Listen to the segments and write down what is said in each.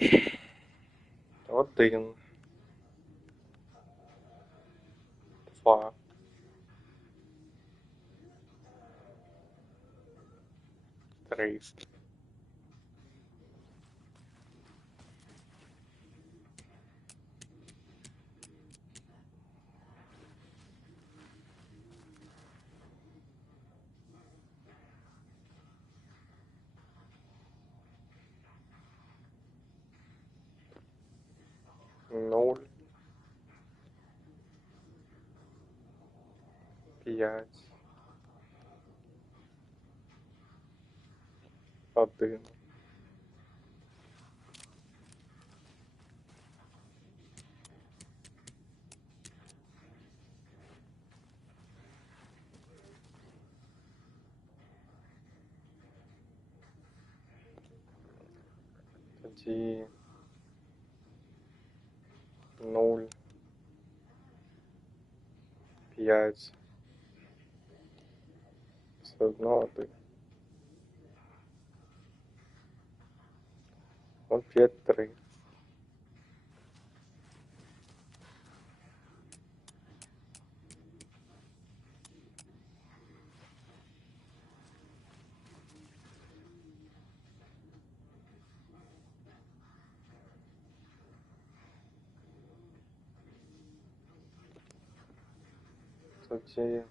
1, 2, 3, 0, 5, 1, 0, 5, все одно 1. 5, 3. Тоді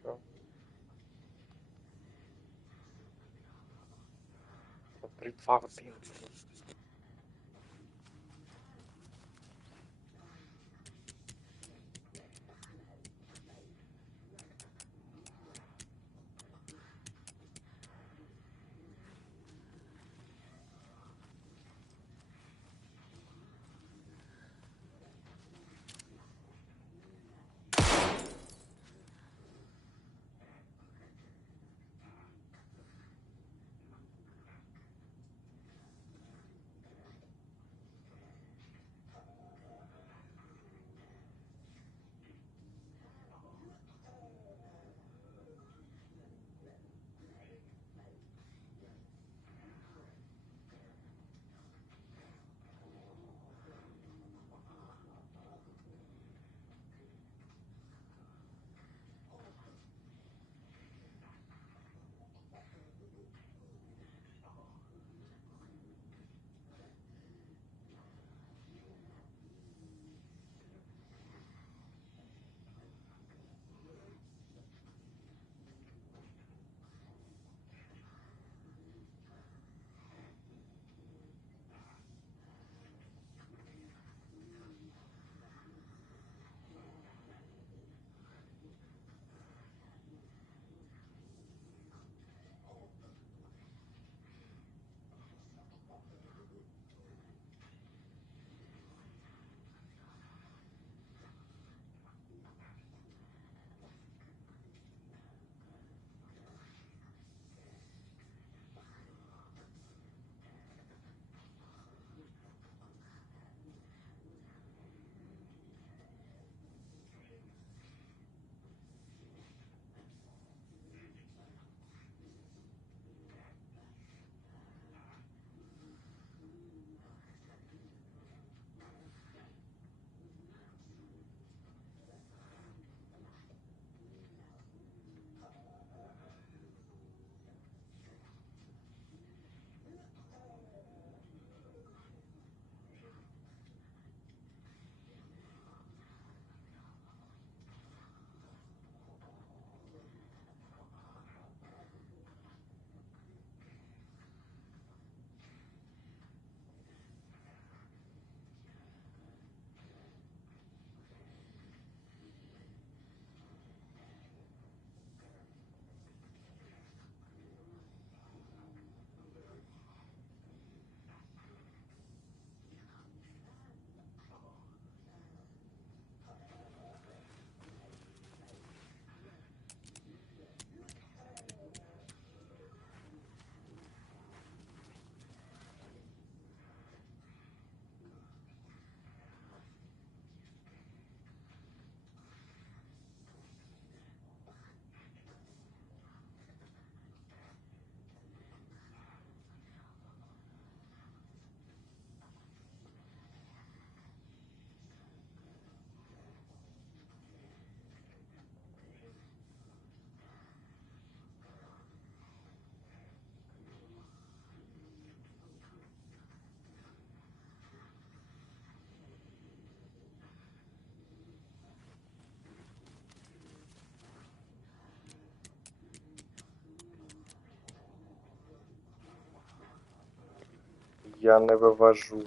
що? 3, 2, 1. Я не вивожу.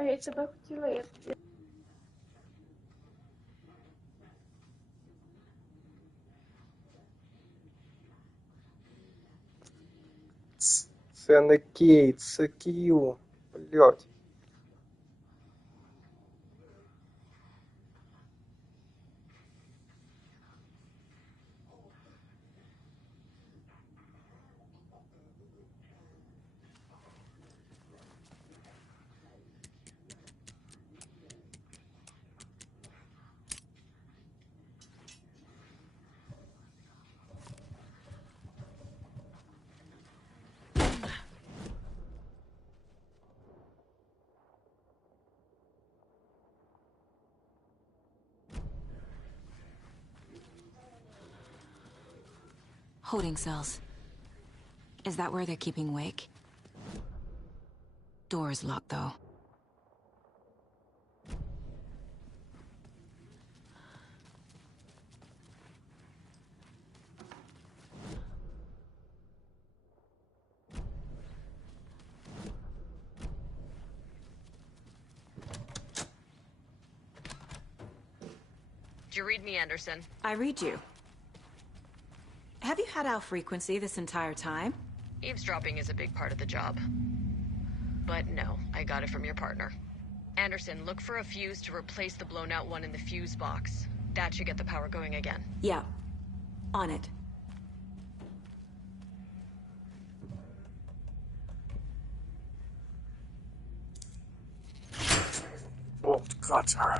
А я тебе хотіла, я Це не Кейт, це Кью. Блядь. Holding cells. Is that where they're keeping Wake? Door's locked, though. Do you read me, Anderson? I read you. Have you had our frequency this entire time? Eavesdropping is a big part of the job. But no, I got it from your partner. Anderson, look for a fuse to replace the blown out one in the fuse box. That should get the power going again. Yeah. On it. Oh, got her.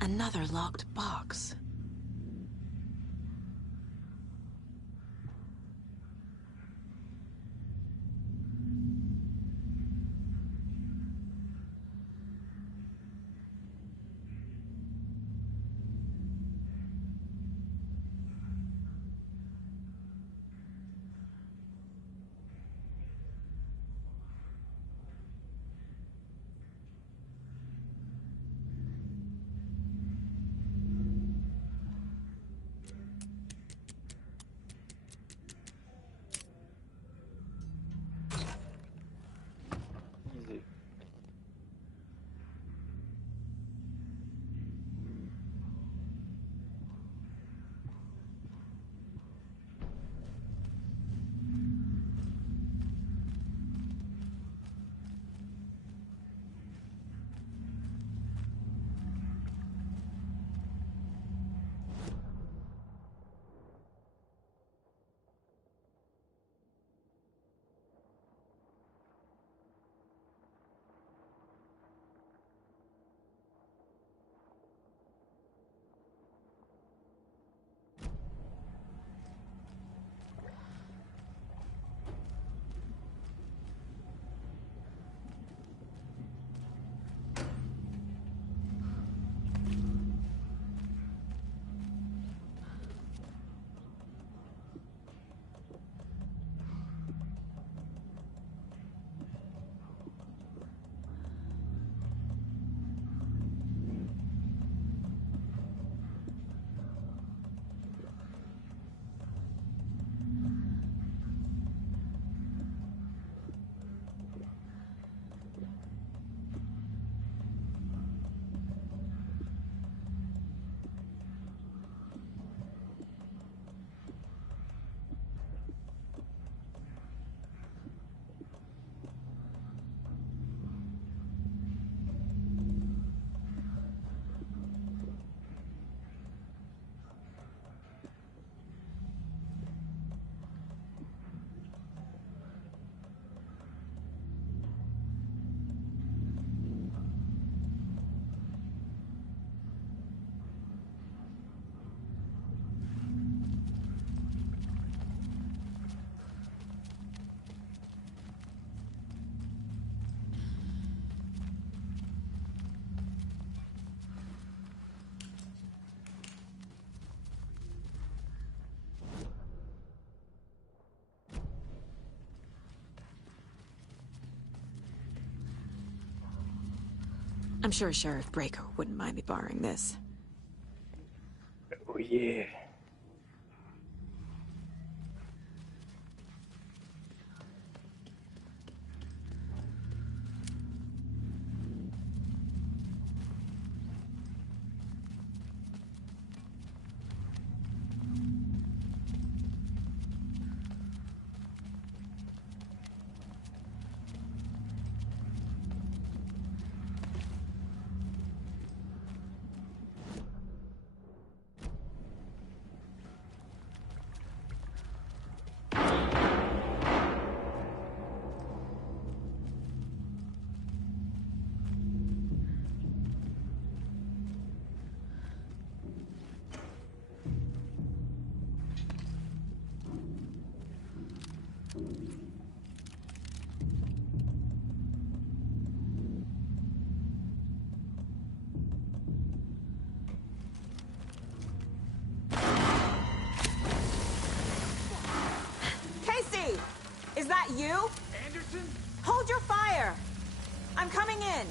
Another locked box. Easy. I'm sure Sheriff Breaker wouldn't mind me borrowing this. Oh yeah. Casey! Is that you? Anderson? Hold your fire! I'm coming in!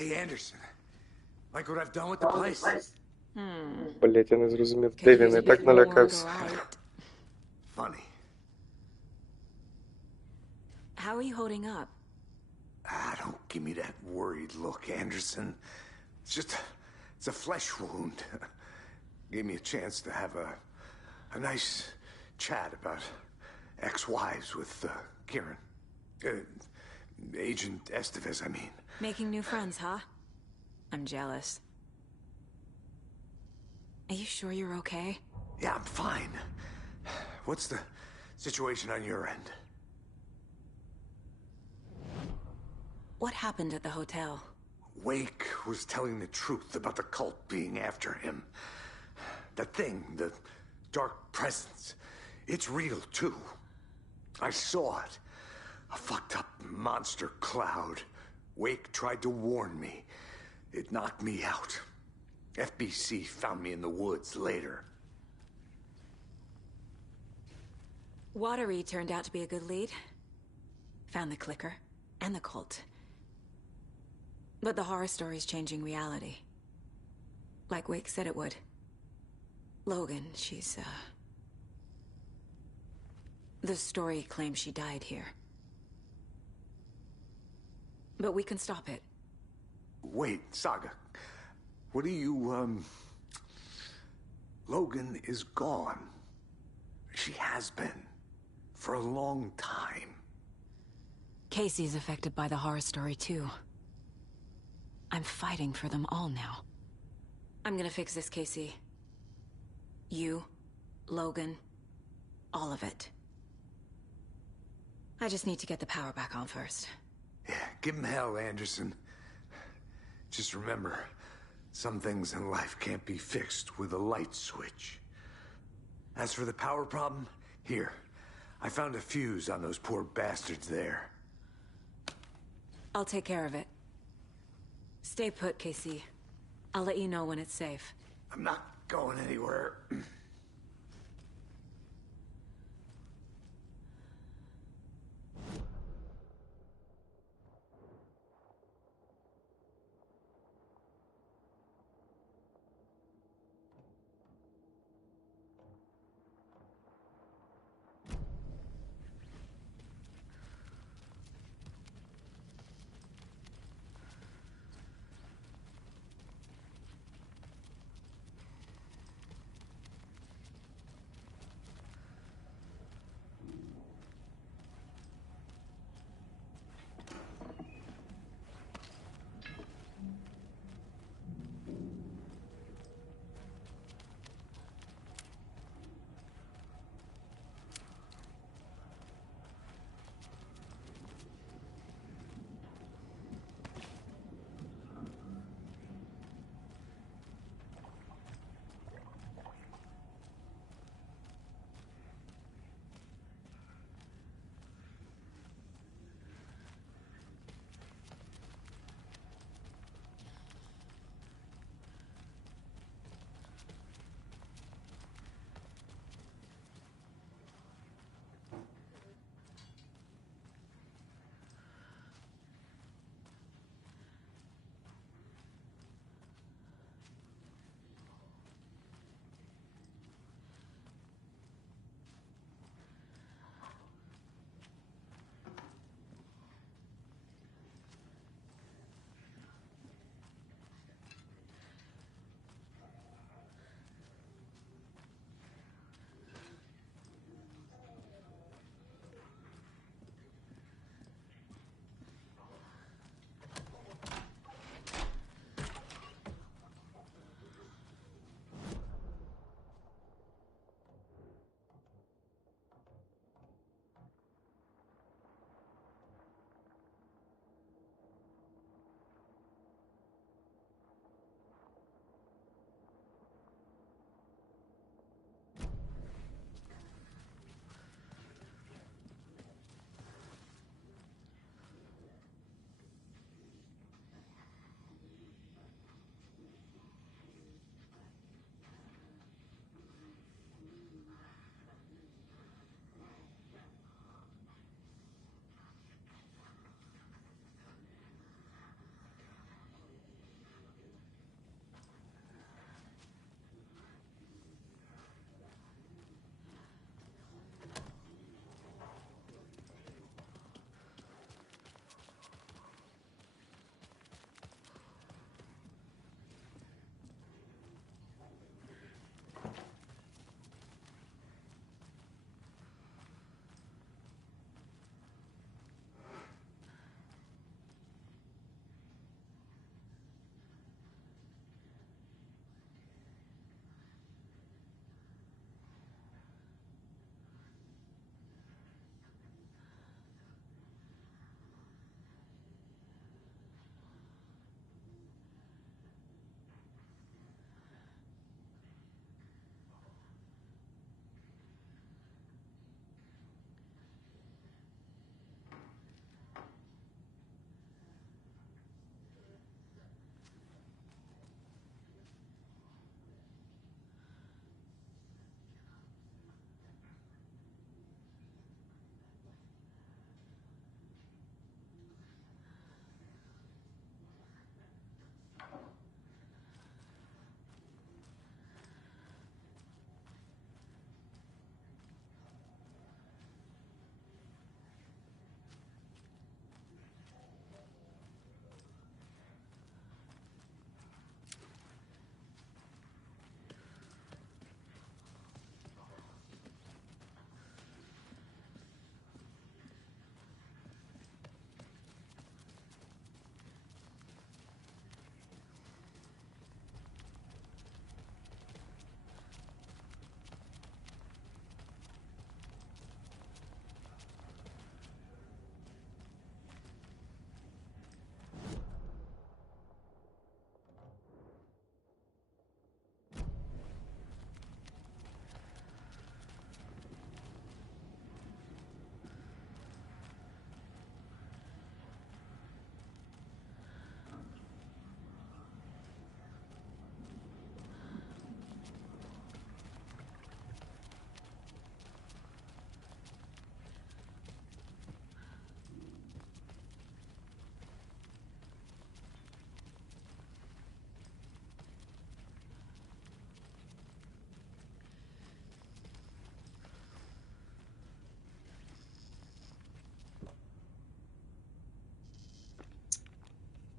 Hey, Anderson. Like what I've done with the place? Блять, я не зрозумів, Could де use він, a і так bit more налякався. right. Funny. How are you holding up? Don't give me that worried look, Anderson. It's a flesh wound. Gave me a chance to have a nice chat about ex-wives with Kieran. Agent Estevez, I mean. Making new friends, huh? I'm jealous. Are you sure you're okay? Yeah, I'm fine. What's the situation on your end? What happened at the hotel? Wake was telling the truth about the cult being after him. That thing, the dark presence, it's real too. I saw it. A fucked up monster cloud. Wake tried to warn me. It knocked me out. FBC found me in the woods later. Watery turned out to be a good lead. Found the clicker and the cult. But the horror story's changing reality. Like Wake said it would. Logan, she's, the story claims she died here. But we can stop it. Wait, Saga. What do you, Logan is gone. She has been. For a long time. Casey's affected by the horror story, too. I'm fighting for them all now. I'm gonna fix this, Casey. You, Logan, all of it. I just need to get the power back on first. Yeah, give him hell, Anderson. Just remember, some things in life can't be fixed with a light switch. As for the power problem, here. I found a fuse on those poor bastards there. I'll take care of it. Stay put, Casey. I'll let you know when it's safe. I'm not going anywhere.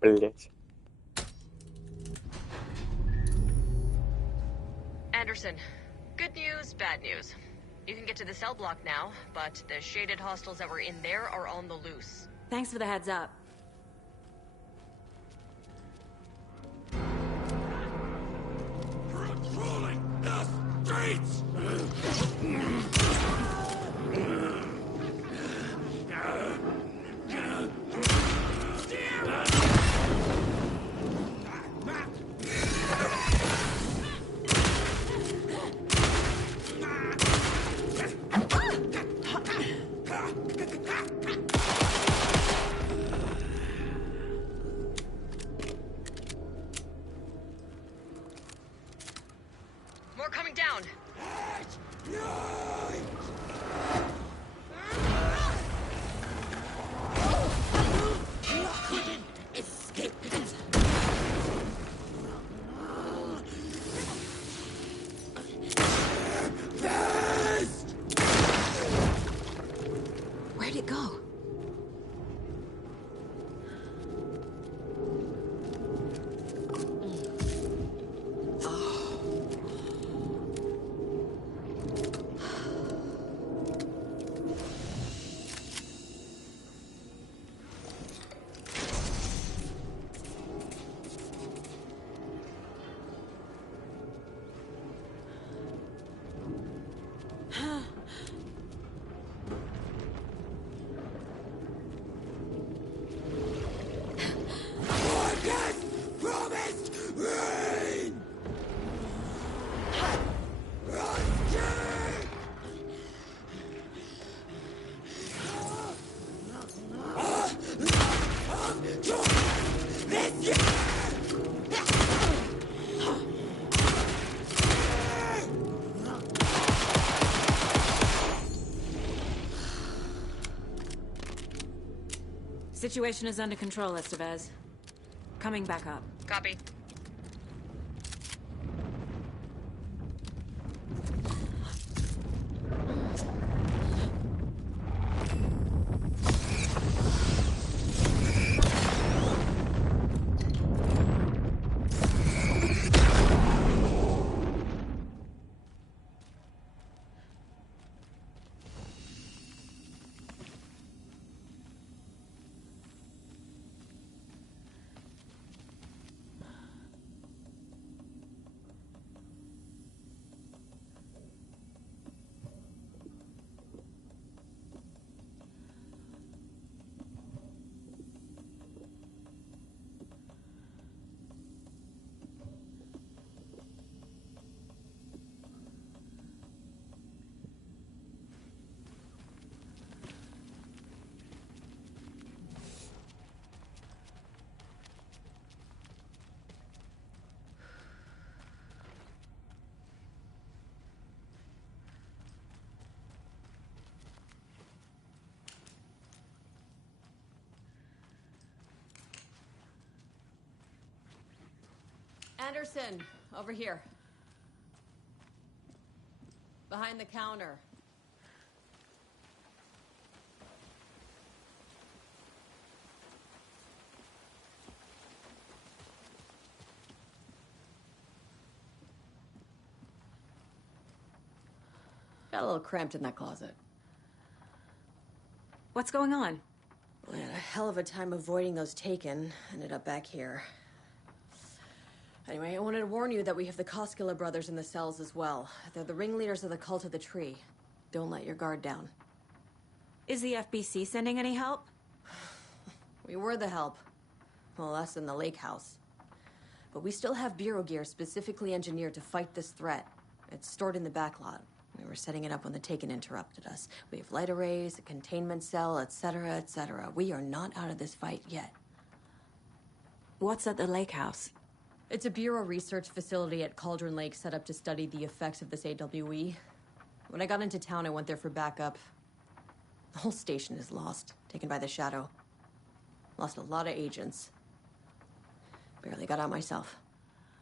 Блять. Anderson, good news, bad news. You can get to the cell block now, but the shaded hostiles that were in there are on the loose. Thanks for the heads up. Patrolling the streets! More coming down. Where'd it go? Situation is under control, Estevez. Coming back up. Copy. Anderson, over here. Behind the counter. Got a little cramped in that closet. What's going on? We had a hell of a time avoiding those taken. Ended up back here. Anyway, I wanted to warn you that we have the Koskela brothers in the cells as well. They're the ringleaders of the cult of the tree. Don't let your guard down. Is the FBC sending any help? We were the help. Well, us in the lake house. But we still have bureau gear specifically engineered to fight this threat. It's stored in the backlot. We were setting it up when the Taken interrupted us. We have light arrays, a containment cell, etc., etc. We are not out of this fight yet. What's at the lake house? It's a Bureau research facility at Cauldron Lake set up to study the effects of this AWE. When I got into town, I went there for backup. The whole station is lost, taken by the Shadow. Lost a lot of agents. Barely got out myself.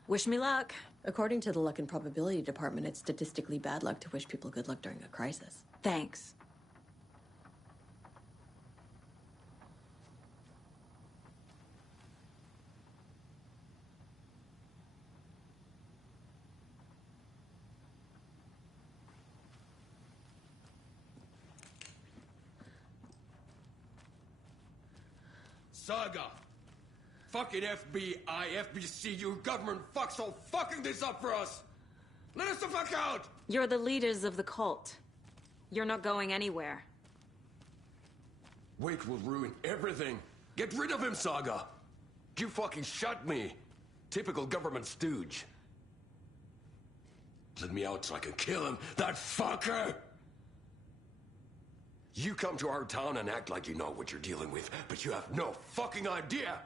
Wish me luck. According to the Luck and Probability Department, it's statistically bad luck to wish people good luck during a crisis. Thanks. Saga! Fucking FBI, FBC, your government fucks all fucking this up for us! Let us the fuck out! You're the leaders of the cult. You're not going anywhere. Wake will ruin everything. Get rid of him, Saga! You fucking shot me! Typical government stooge. Let me out so I can kill him, that fucker! You come to our town and act like you know what you're dealing with, but you have no fucking idea!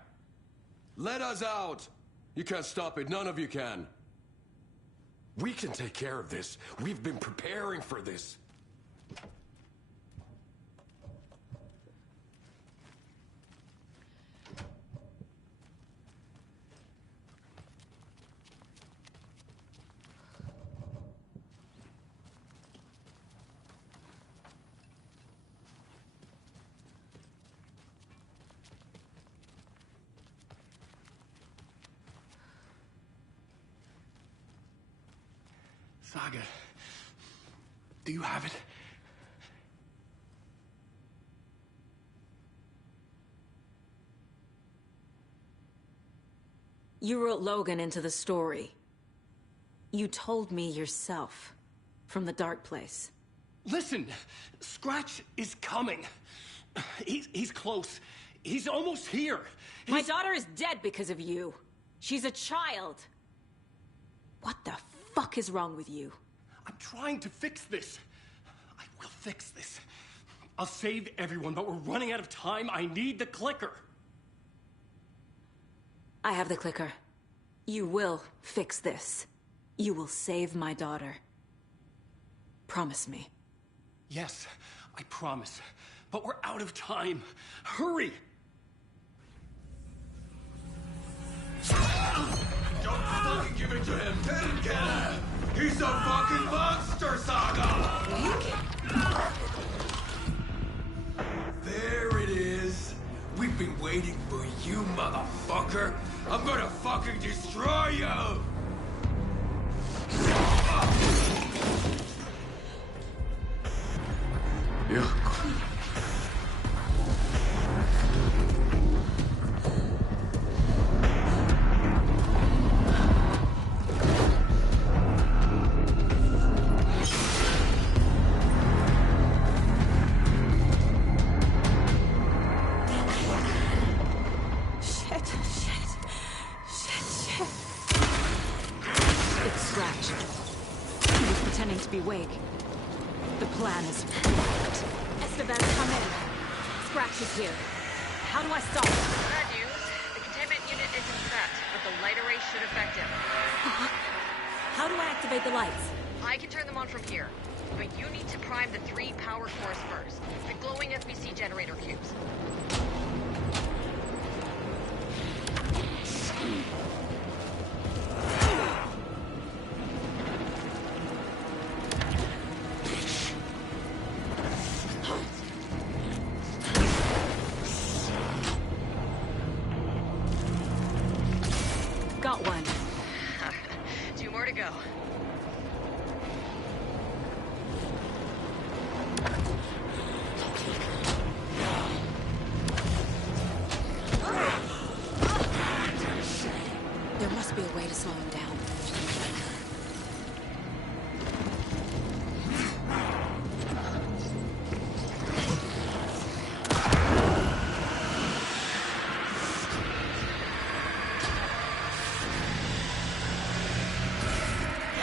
Let us out! You can't stop it, none of you can. We can take care of this. We've been preparing for this. Saga, do you have it? You wrote Logan into the story. You told me yourself. From the dark place. Listen, Scratch is coming. He's close. He's almost here. My daughter is dead because of you. She's a child. What the fuck is wrong with you? I'm trying to fix this. I will fix this. I'll save everyone, but we're running out of time. I need the clicker. I have the clicker. You will fix this. You will save my daughter. Promise me. Yes, I promise. But we're out of time. Hurry! Don't fucking give it to him! Let him get him! He's a fucking monster, Saga! There it is! We've been waiting for you, motherfucker! I'm gonna fucking destroy you! Yeah. Be wake. The plan is perfect. Esteban, come in. Scratch is here. How do I stop him? Bad news. The containment unit isn't set, but the light array should affect him. How do I activate the lights? I can turn them on from here, but you need to prime the 3 power cores first. The glowing SBC generator cubes. Got one. 2 more to go. There must be a way to slow him down.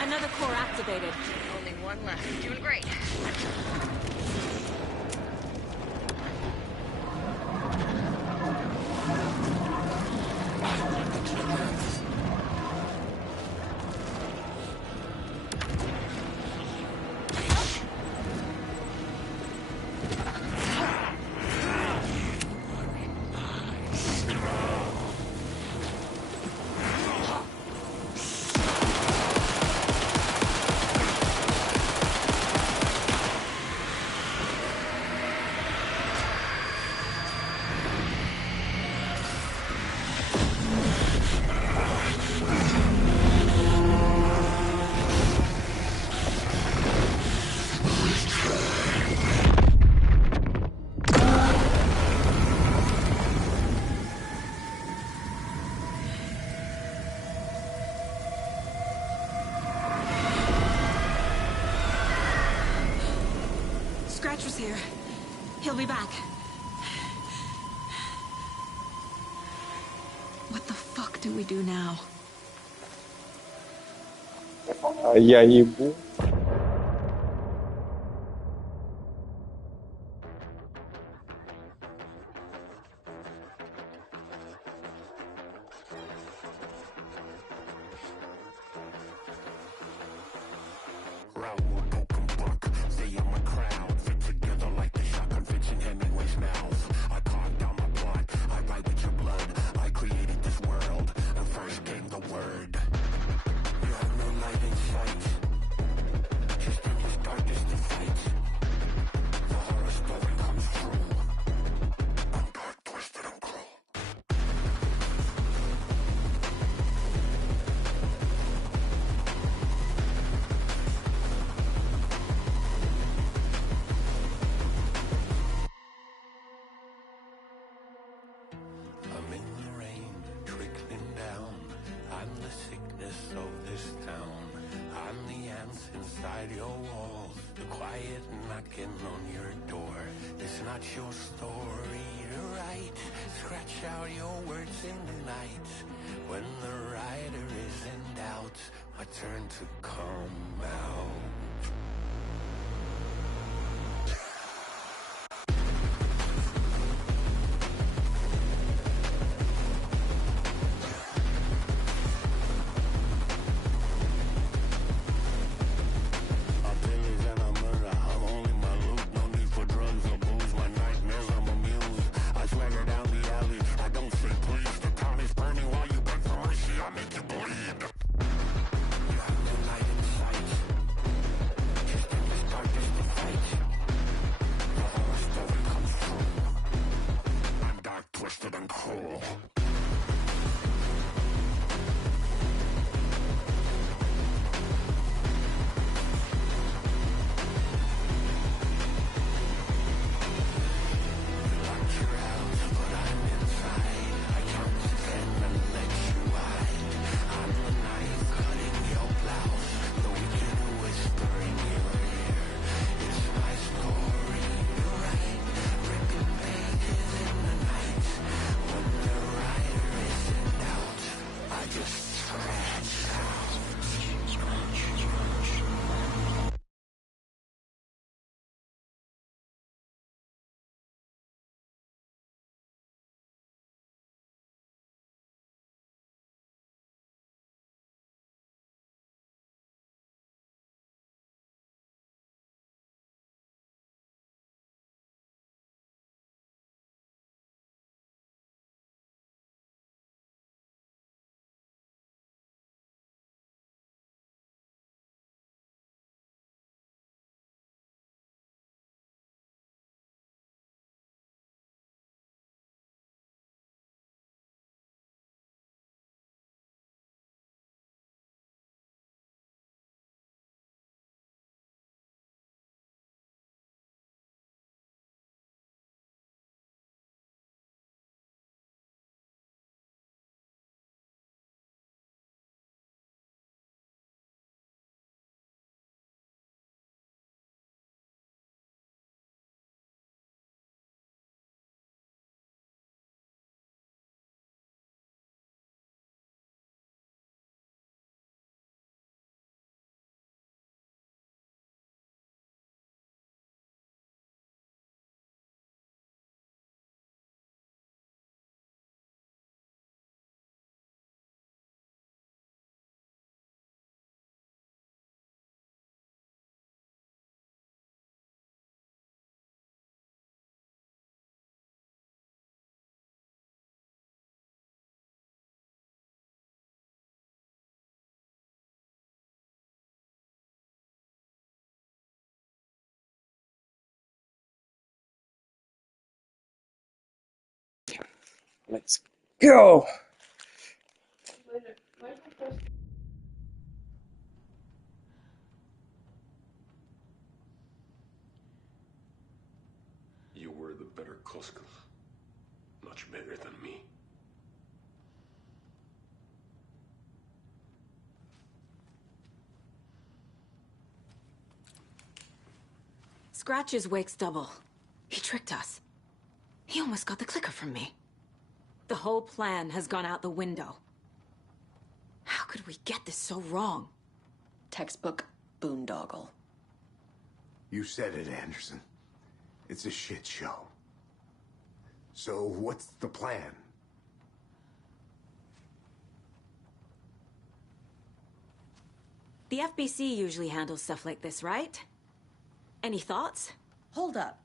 Another core activated. Only 1 left. Doing great. Scratcher's here. He'll be back. What the fuck do we do now? А я ебу. I'm in the rain, trickling down. I'm the sickness of this town. I'm the ants inside your walls, the quiet knocking on your door. It's not your story to write. Scratch out your words in the night. When the writer is in doubt, I turn to come out. Let's go! You were the better Koskov. Much better than me. Scratch's wake's double. He tricked us. He almost got the clicker from me. The whole plan has gone out the window. How could we get this so wrong? Textbook boondoggle. You said it, Anderson. It's a shit show. So what's the plan? The FBC usually handles stuff like this, right? Any thoughts? Hold up.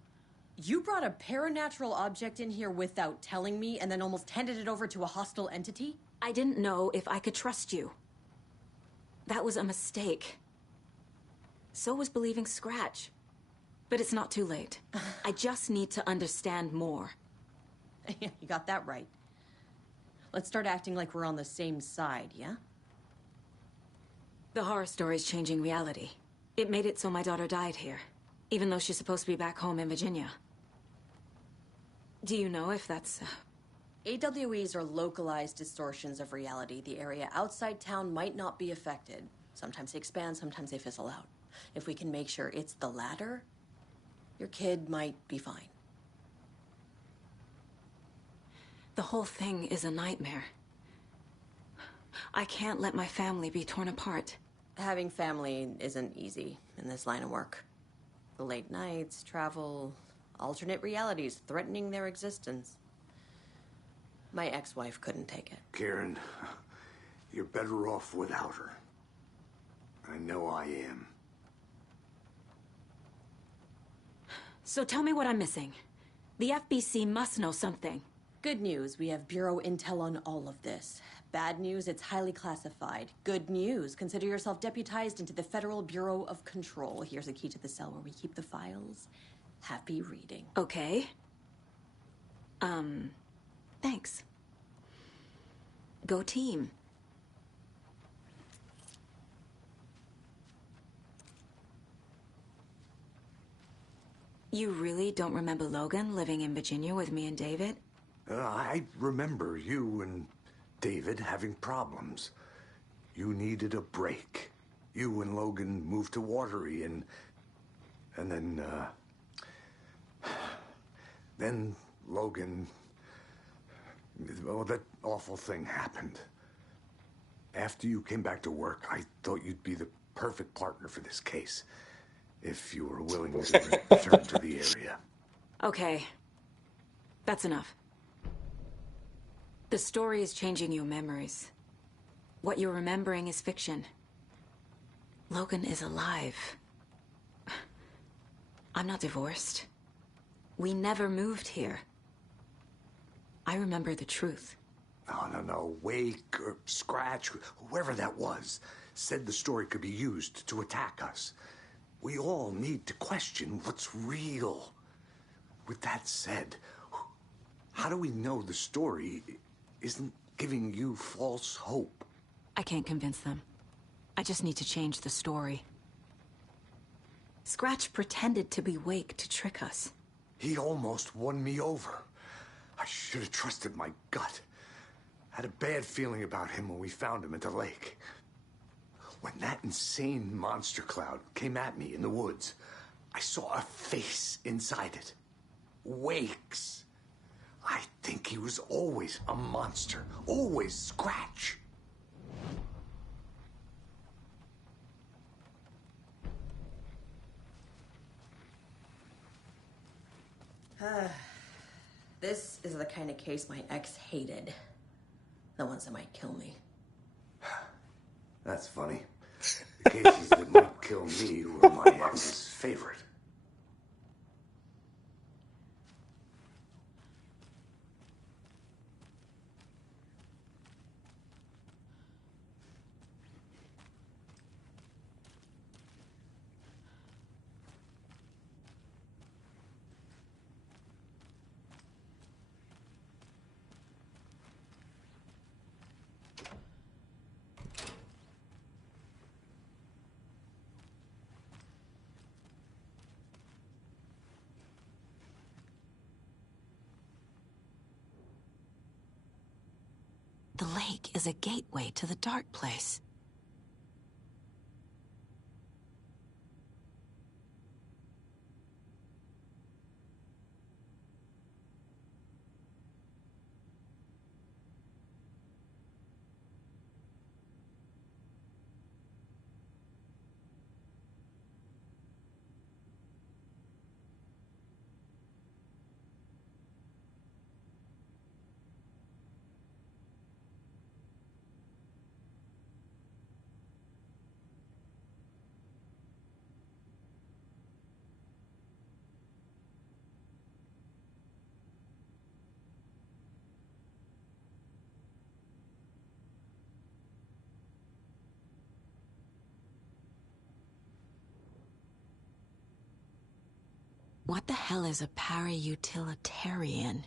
You brought a paranatural object in here without telling me and then almost handed it over to a hostile entity? I didn't know if I could trust you. That was a mistake. So was believing Scratch. But it's not too late. I just need to understand more. You got that right. Let's start acting like we're on the same side, yeah? The horror story's changing reality. It made it so my daughter died here, even though she's supposed to be back home in Virginia. Do you know if that's... AWEs are localized distortions of reality. The area outside town might not be affected. Sometimes they expand, sometimes they fizzle out. If we can make sure it's the latter, your kid might be fine. The whole thing is a nightmare. I can't let my family be torn apart. Having family isn't easy in this line of work. The late nights, travel, alternate realities threatening their existence. My ex-wife couldn't take it. Karen, you're better off without her. I know I am. So tell me what I'm missing. The FBC must know something. Good news, we have Bureau intel on all of this. Bad news, it's highly classified. Good news, consider yourself deputized into the Federal Bureau of Control. Here's a key to the cell where we keep the files. Happy reading. Okay. Thanks. Go team. You really don't remember Logan living in Virginia with me and David? I remember you and David having problems. You needed a break. You and Logan moved to Watery and then Logan, well, that awful thing happened. After you came back to work, I thought you'd be the perfect partner for this case, if you were willing to return to the area. Okay. That's enough. The story is changing your memories. What you're remembering is fiction. Logan is alive. I'm not divorced. We never moved here. I remember the truth. No. Wake or Scratch, whoever that was, said the story could be used to attack us. We all need to question what's real. With that said, how do we know the story isn't giving you false hope? I can't convince them. I just need to change the story. Scratch pretended to be Wake to trick us. He almost won me over. I should have trusted my gut. Had a bad feeling about him when we found him at the lake. When that insane monster cloud came at me in the woods, I saw a face inside it. Wake's. I think he was always a monster. Always Scratch. This is the kind of case my ex hated. The ones that might kill me. That's funny. The cases that might kill me were my ex's favorite. The lake is a gateway to the dark place. What the hell is a para-utilitarian?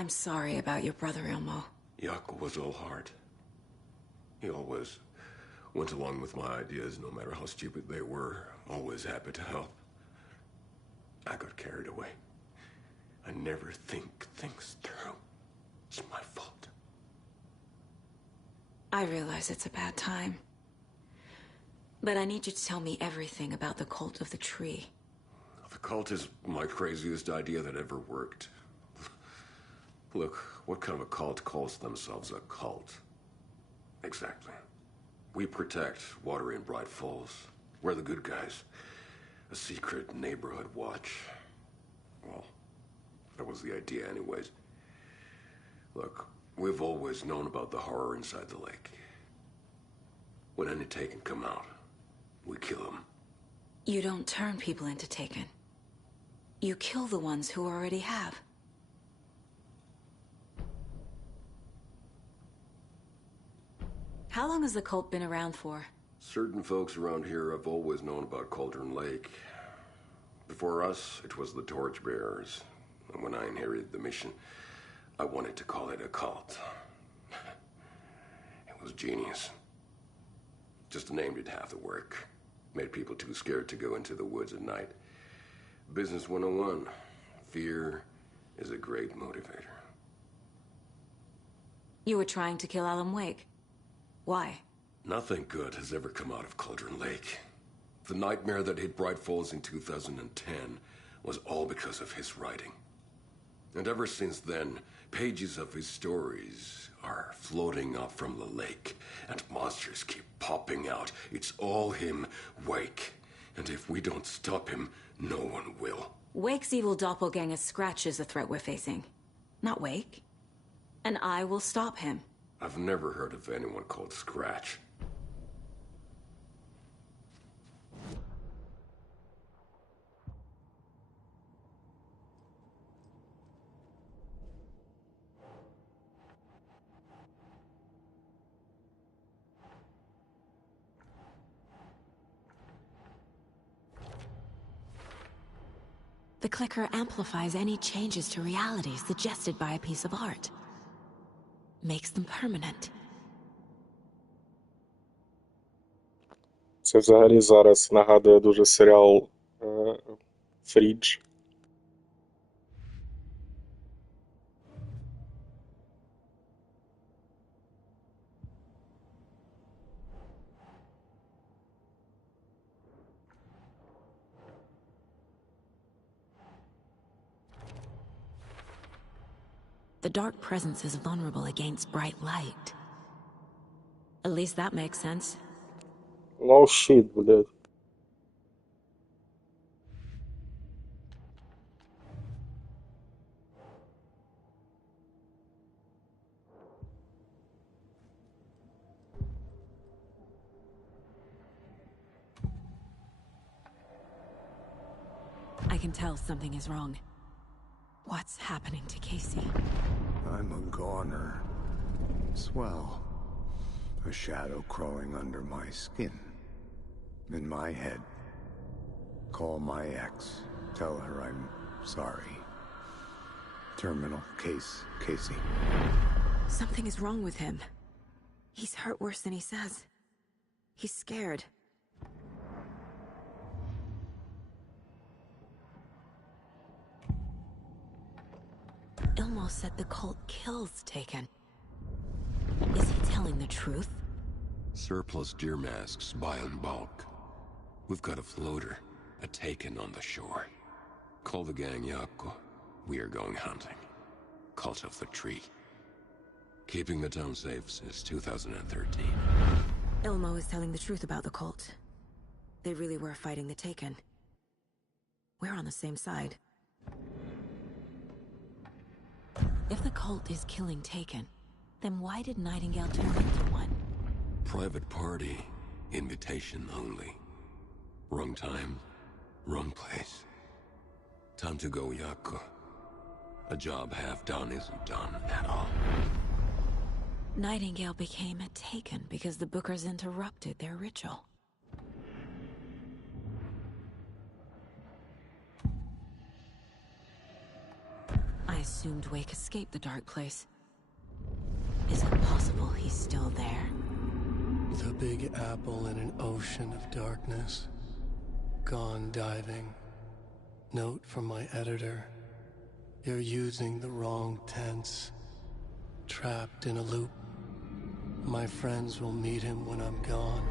I'm sorry about your brother, Ilmo. Jaakko was all heart. He always went along with my ideas, no matter how stupid they were. Always happy to help. I got carried away. I never think things through. It's my fault. I realize it's a bad time. But I need you to tell me everything about the cult of the tree. The cult is my craziest idea that ever worked. Look, what kind of a cult calls themselves a cult? Exactly. We protect Watery and Bright Falls. We're the good guys. A secret neighborhood watch. Well, that was the idea anyways. Look, we've always known about the horror inside the lake. When any Taken come out, we kill them. You don't turn people into Taken. You kill the ones who already have. How long has the cult been around for? Certain folks around here have always known about Cauldron Lake. Before us, it was the Torchbearers. And when I inherited the mission, I wanted to call it a cult. It was genius. Just a name did half the work. Made people too scared to go into the woods at night. Business 101. Fear is a great motivator. You were trying to kill Alan Wake. Why? Nothing good has ever come out of Cauldron Lake. The nightmare that hit Bright Falls in 2010 was all because of his writing. And ever since then, pages of his stories are floating up from the lake, and monsters keep popping out. It's all him, Wake. And if we don't stop him, no one will. Wake's evil doppelganger Scratch is the threat we're facing, not Wake. And I will stop him. I've never heard of anyone called Scratch. The clicker amplifies any changes to reality suggested by a piece of art. Makes them permanent. Це взагалі зараз нагадує дуже серіал «Фрідж». The dark presence is vulnerable against bright light. At least that makes sense. No shit, блядь. can tell something is wrong. What's happening to Casey? I'm a goner. Swell. A shadow crawling under my skin. In my head. Call my ex. Tell her I'm sorry. Terminal case, Casey. Something is wrong with him. He's hurt worse than he says. He's scared. Ilmo said the cult kills Taken. Is he telling the truth? Surplus deer masks buy in bulk. We've got a floater, a Taken on the shore. Call the gang Yako. We are going hunting. Cult of the Tree. Keeping the town safe since 2013. Ilmo is telling the truth about the cult. They really were fighting the Taken. We're on the same side. If the cult is killing Taken, then why did Nightingale turn into one? Private party. Invitation only. Wrong time. Wrong place. Time to go, Yako. A job half done isn't done at all. Nightingale became a Taken because the Bookers interrupted their ritual. I assumed Wake escaped the dark place. Is it possible he's still there? The Big Apple in an ocean of darkness. Gone diving. Note from my editor. You're using the wrong tense. Trapped in a loop. My friends will meet him when I'm gone.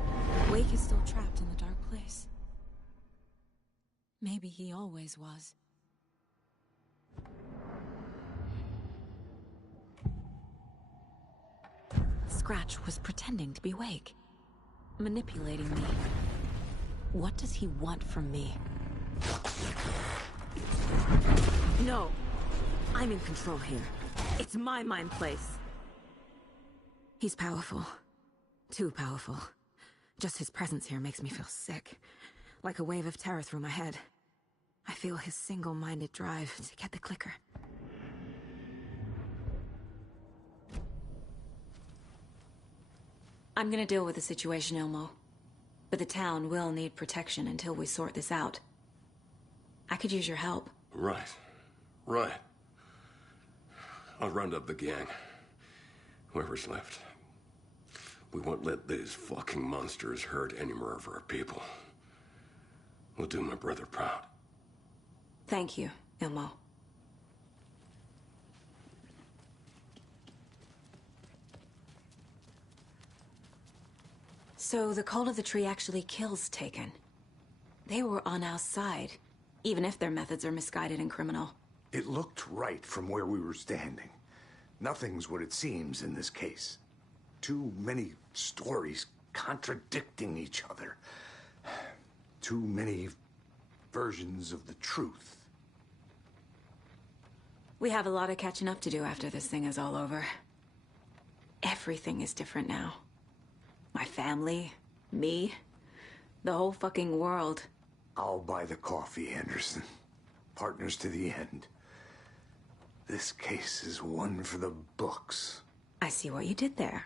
Wake is still trapped in the dark place. Maybe he always was. Scratch was pretending to be Wake. Manipulating me. What does he want from me? No! I'm in control here. It's my mind place. He's powerful. Too powerful. Just his presence here makes me feel sick. Like a wave of terror through my head. I feel his single-minded drive to get the clicker. I'm gonna deal with the situation, Ilmo. But the town will need protection until we sort this out. I could use your help. Right. Right. I'll round up the gang. Whoever's left. We won't let these fucking monsters hurt any more of our people. We'll do my brother proud. Thank you, Ilmo. So the Cult of the Tree actually kills Taken. They were on our side, even if their methods are misguided and criminal. It looked right from where we were standing. Nothing's what it seems in this case. Too many stories contradicting each other. Too many versions of the truth. We have a lot of catching up to do after this thing is all over. Everything is different now. My family, me, the whole fucking world. I'll buy the coffee, Anderson. Partners to the end. This case is one for the books. I see what you did there.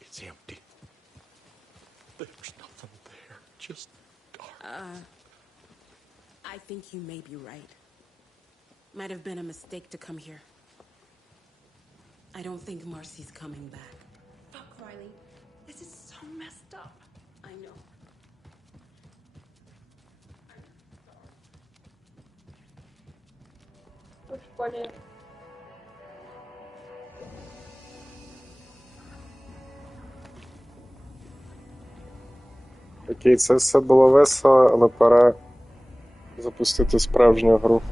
It's empty. There's nothing there, just dark. I think you may be right. Might have been a mistake to come here. I don't think Marcy's coming back. Fuck, Riley. This is so messed up. I know. в школі. Окей, це все було весело, але пора запустити справжню гру.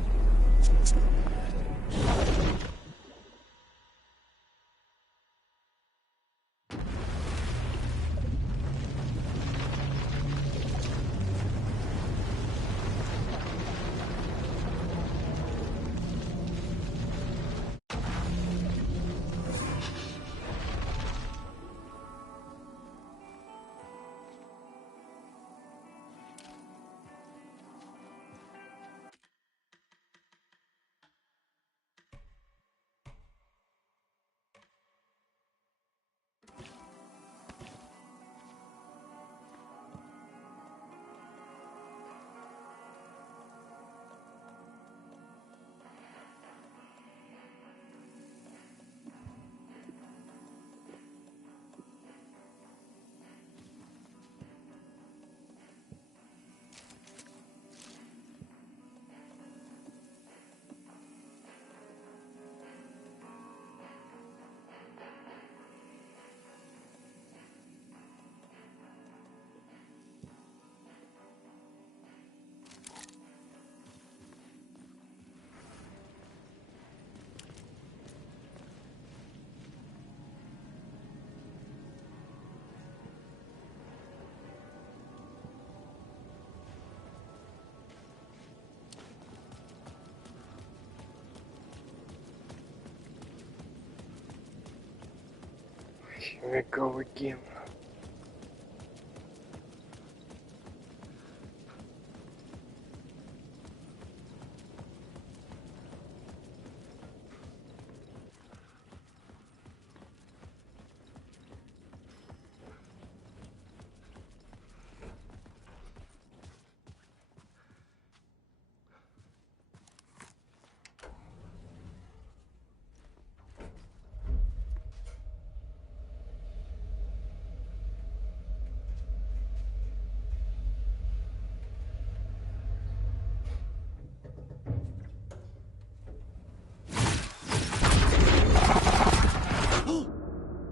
Here we go again.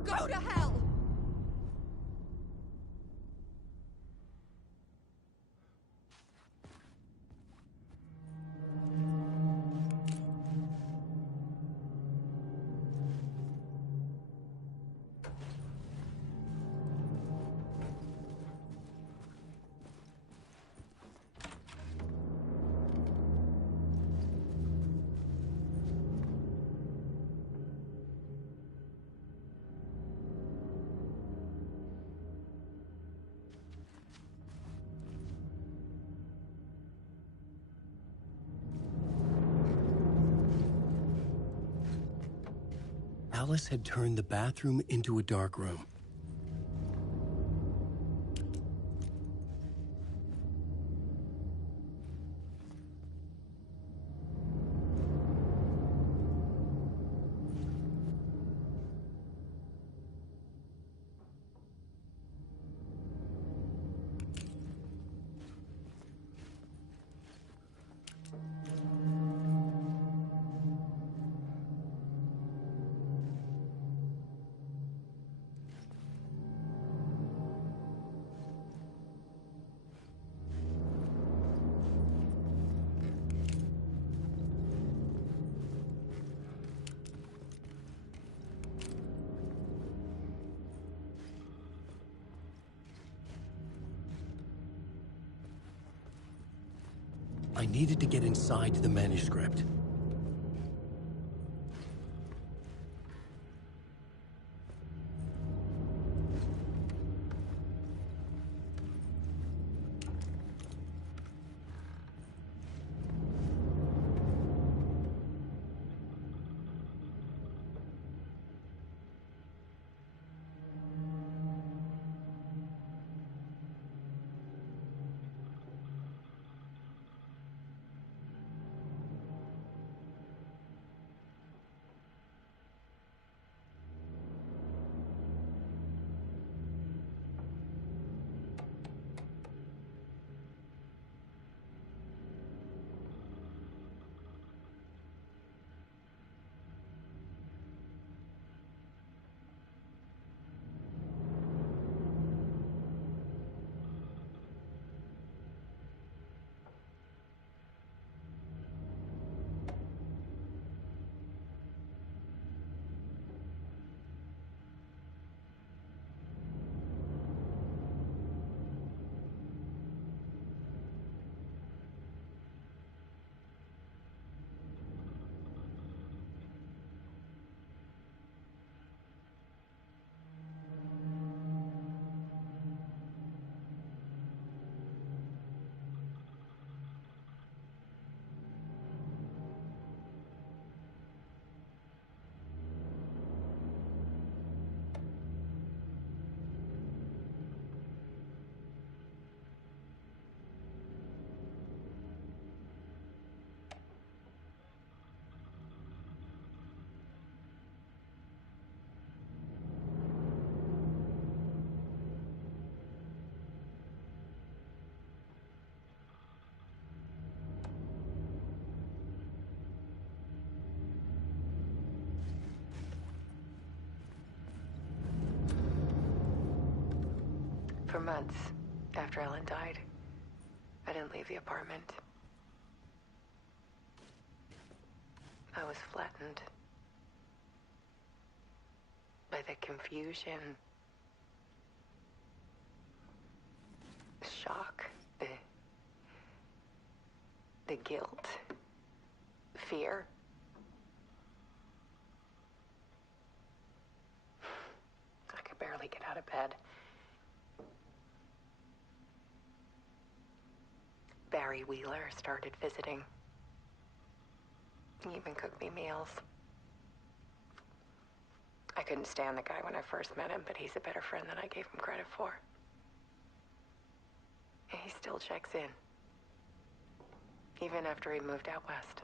Go to hell! Alice had turned the bathroom into a dark room. I needed to get inside the manuscript. For months after Ellen died, I didn't leave the apartment. I was flattened by the confusion, the shock, the guilt, fear. I could barely get out of bed. Barry Wheeler started visiting. He even cooked me meals. I couldn't stand the guy when I first met him, but he's a better friend than I gave him credit for. And he still checks in, even after he moved out west.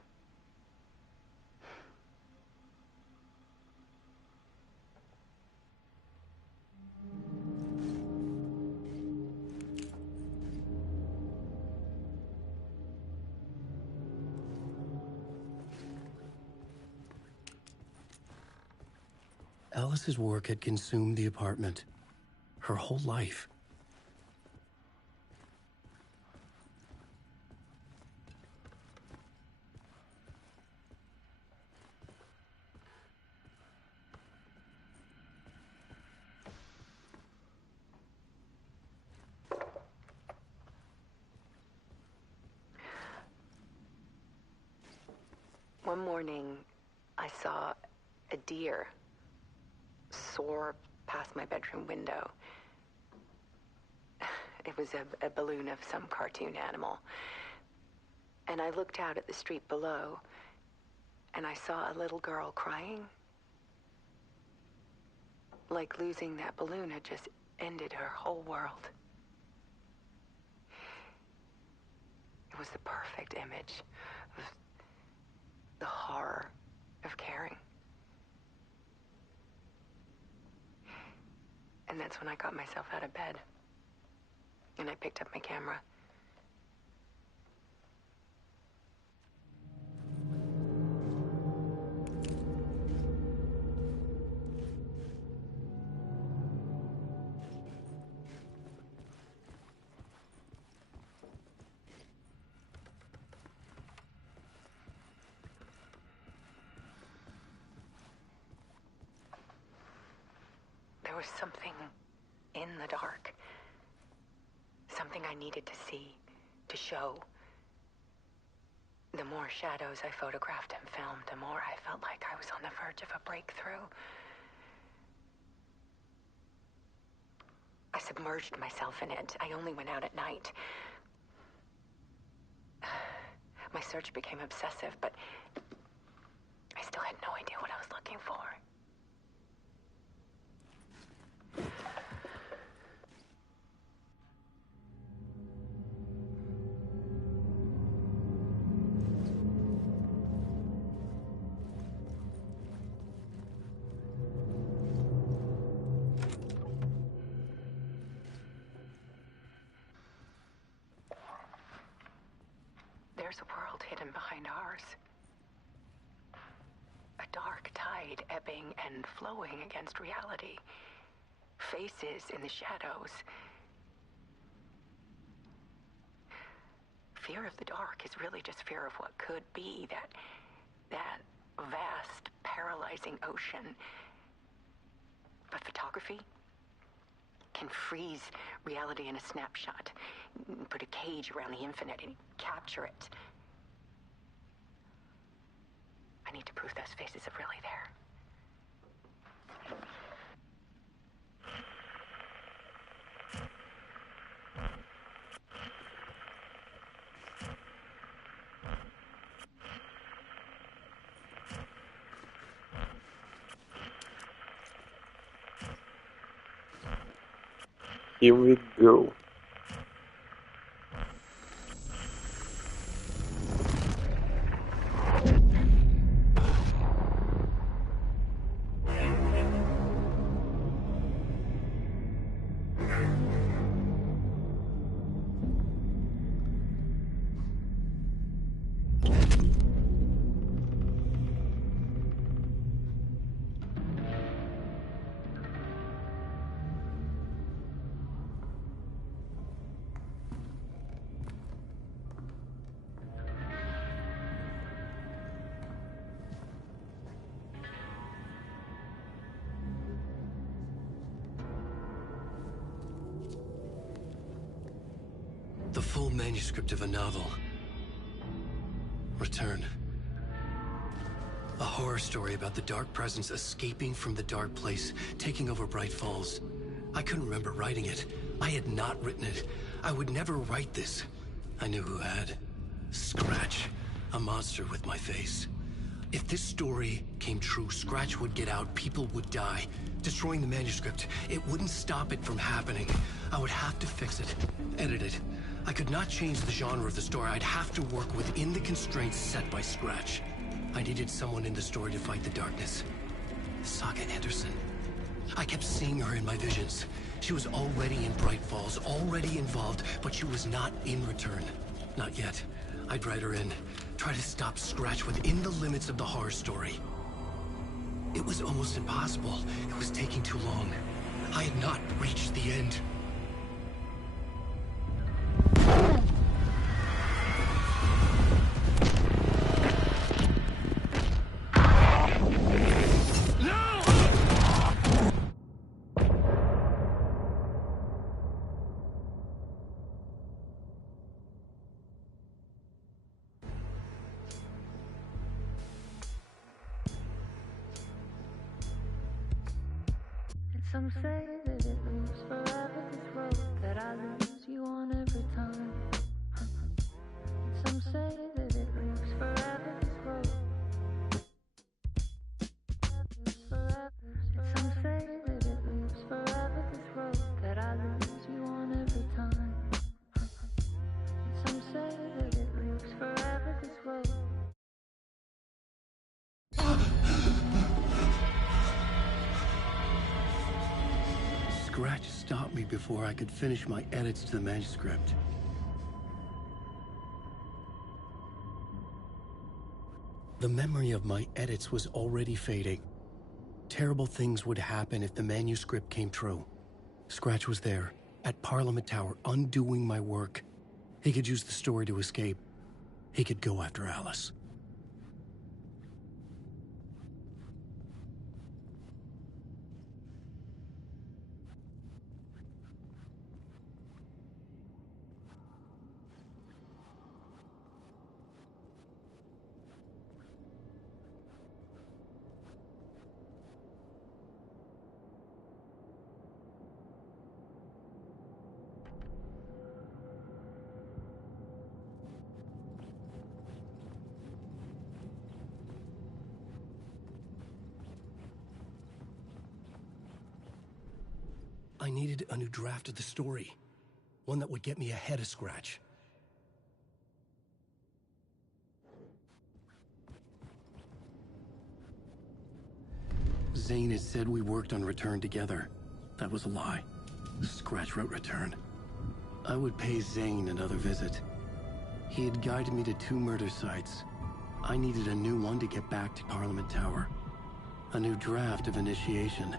Alice's work had consumed the apartment. Her whole life. One morning, I saw a deer soar past my bedroom window. It was a balloon of some cartoon animal. And I looked out at the street below, and I saw a little girl crying. Like losing that balloon had just ended her whole world. It was the perfect image of the horror of caring. And that's when I got myself out of bed. And I picked up my camera. There was something in the dark. Something I needed to see, to show. The more shadows I photographed and filmed, the more I felt like I was on the verge of a breakthrough. I submerged myself in it. I only went out at night. My search became obsessive, but I still had no idea what I was looking for. There's a world hidden behind ours. A dark tide ebbing and flowing against reality. Faces in the shadows. Fear of the dark is really just fear of what could be, that vast, paralyzing ocean. But photography can freeze reality in a snapshot, put a cage around the infinite and capture it. I need to prove those faces are really there. Here we go. full manuscript of a novel. Return. A horror story about the dark presence escaping from the dark place, taking over Bright Falls. I couldn't remember writing it. I had not written it. I would never write this. I knew who had. Scratch. A monster with my face. If this story came true, Scratch would get out, people would die. Destroying the manuscript, it wouldn't stop it from happening. I would have to fix it, edit it. I could not change the genre of the story. I'd have to work within the constraints set by Scratch. I needed someone in the story to fight the darkness. Saga Anderson. I kept seeing her in my visions. She was already in Bright Falls, already involved, but she was not in Return. Not yet. I'd write her in, try to stop Scratch within the limits of the horror story. It was almost impossible. It was taking too long. I had not reached the end. Some say that it moves forever, this road that I lose you on every time. Some say that it moves forever, this road. Some say that it moves forever, this road that I lose you on every time. Some say that it moves forever, this road. Scratch stopped me before I could finish my edits to the manuscript. The memory of my edits was already fading. Terrible things would happen if the manuscript came true. Scratch was there, at Parliament Tower, undoing my work. He could use the story to escape. He could go after Alice. I needed a new draft of the story. One that would get me ahead of Scratch. Zane had said we worked on Return together. That was a lie. Scratch wrote Return. I would pay Zane another visit. He had guided me to 2 murder sites. I needed a new one to get back to Parliament Tower. A new draft of Initiation.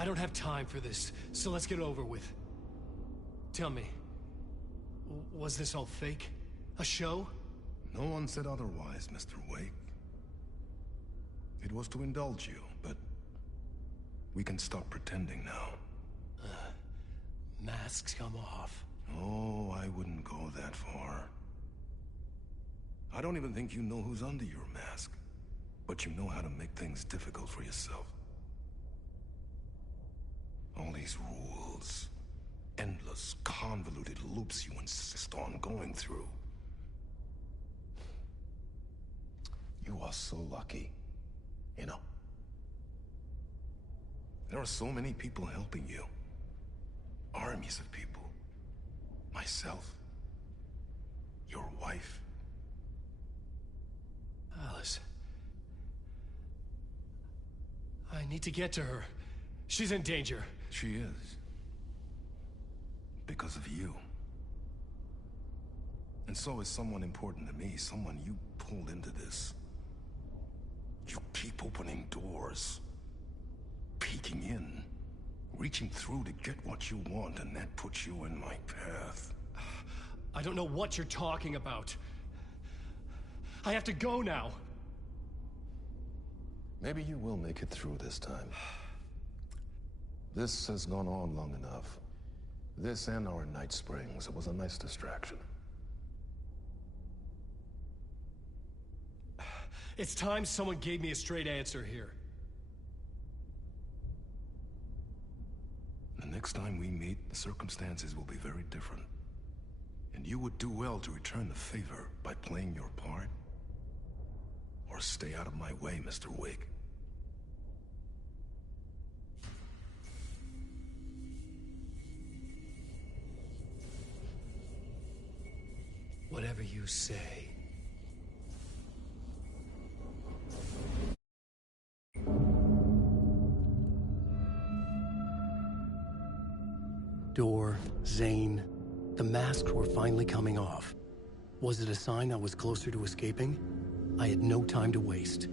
I don't have time for this, so let's get it over with. Tell me, was this all fake? A show? No one said otherwise, Mr. Wake. It was to indulge you, but we can stop pretending now. Masks come off. Oh, I wouldn't go that far. I don't even think you know who's under your mask, but you know how to make things difficult for yourself. All these rules, endless, convoluted loops you insist on going through. You are so lucky, you know. There are so many people helping you. Armies of people. Myself. Your wife. Alice. I need to get to her. She's in danger. She is. Because of you. And so is someone important to me, someone you pulled into this. You keep opening doors. Peeking in. Reaching through to get what you want, and that puts you in my path. I don't know what you're talking about. I have to go now. Maybe you will make it through this time. This has gone on long enough. This and our night springs. It was a nice distraction. It's time someone gave me a straight answer here. The next time we meet, the circumstances will be very different. And you would do well to return the favor by playing your part. Or stay out of my way, Mr. Wake. Whatever you say. Door, Zane, the masks were finally coming off. Was it a sign I was closer to escaping? I had no time to waste.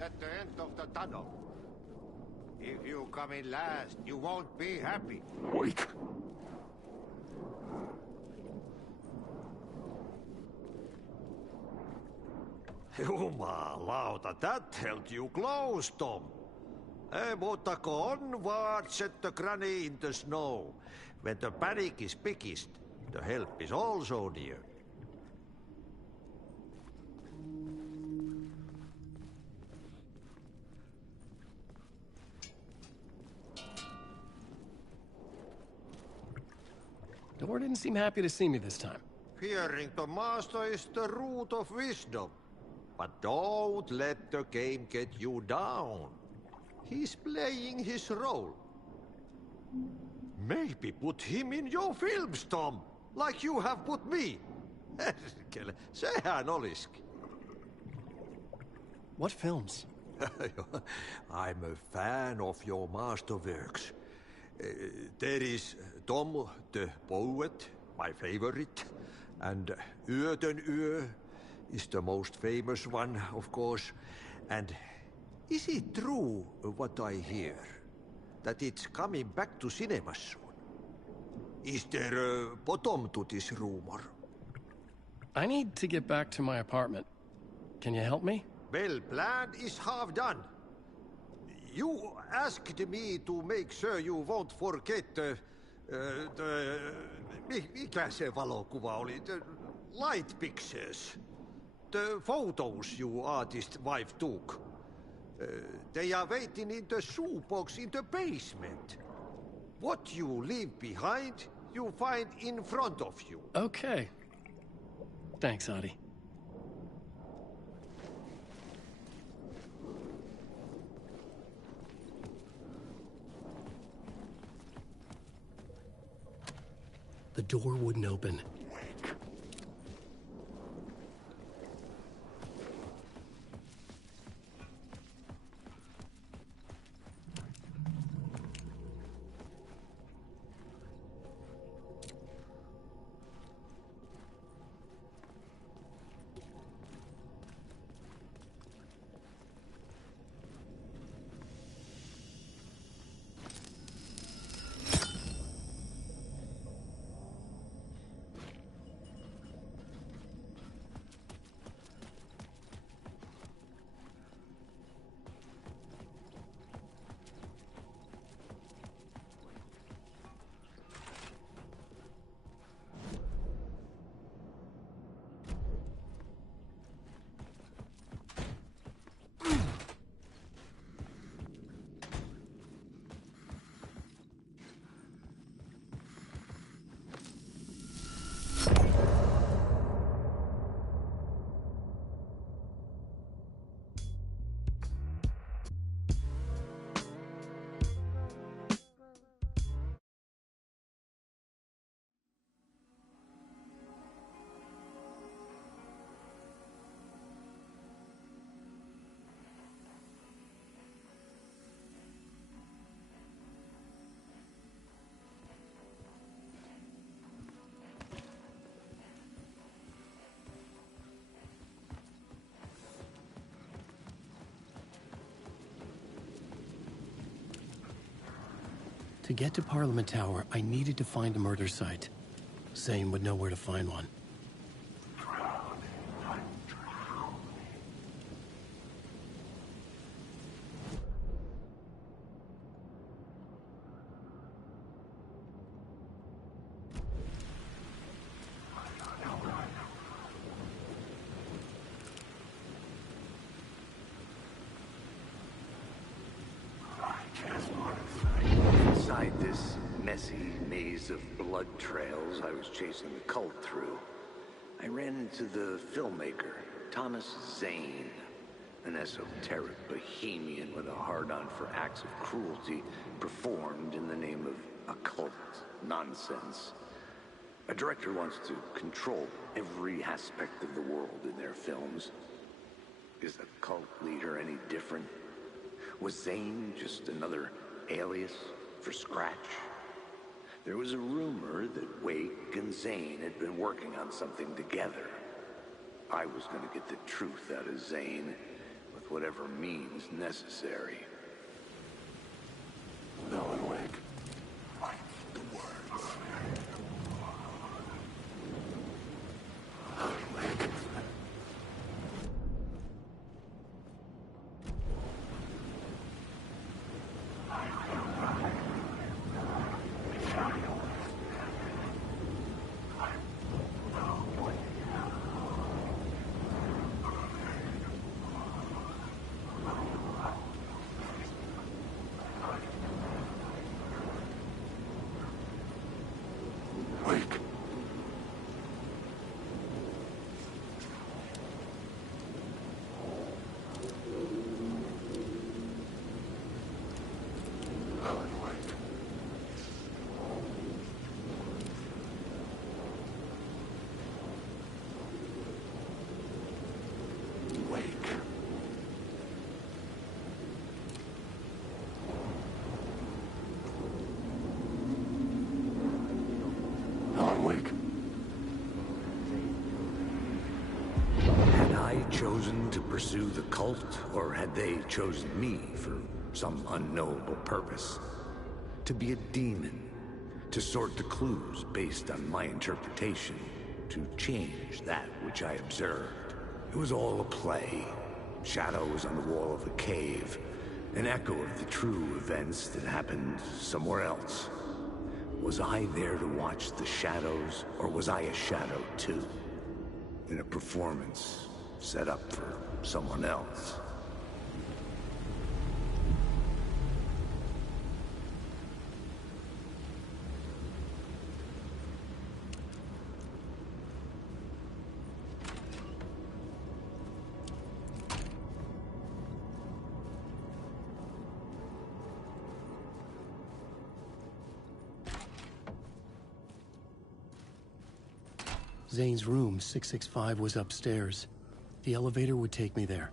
At the end of the tunnel. If you come in last, you won't be happy. Wait. Jumalauta, that held you close, Tom. Mutta onward, set the granny in the snow. When the panic is biggest, the help is also near. Door didn't seem happy to see me this time. Fearing the master is the root of wisdom. But don't let the game get you down. He's playing his role. Maybe put him in your films, Tom, like you have put me. Sehän olisikin. What films? I'm a fan of your masterworks. There is Tom the Poet, my favorite, and Yöden Yö is the most famous one, of course. And is it true what I hear? That it's coming back to cinemas soon? Is there a bottom to this rumor? I need to get back to my apartment. Can you help me? Well, plan is half done. You asked me to make sure you won't forget mikä se valokuva oli? The light pictures. The photos you artist wife took. They are waiting in the shoebox in the basement. What you leave behind, you find in front of you. Okay. Thanks, Adi. The door wouldn't open. To get to Parliament Tower, I needed to find a murder site. Zane would know where to find one. Inside this messy maze of blood trails I was chasing the cult through, I ran into the filmmaker, Thomas Zane, an esoteric bohemian with a hard-on for acts of cruelty performed in the name of occult nonsense. A director wants to control every aspect of the world in their films. Is the cult leader any different? Was Zane just another alias for Scratch? There was a rumor that Wake and Zane had been working on something together. I was going to get the truth out of Zane with whatever means necessary. Alan Wake. Write the words. Alan Wake. Wake. Chosen to pursue the cult, or had they chosen me for some unknowable purpose? To be a demon, to sort the clues based on my interpretation, to change that which I observed. It was all a play. Shadows on the wall of a cave, an echo of the true events that happened somewhere else. Was I there to watch the shadows, or was I a shadow too? In a performance set up for someone else. Zane's room, 665, was upstairs. The elevator would take me there.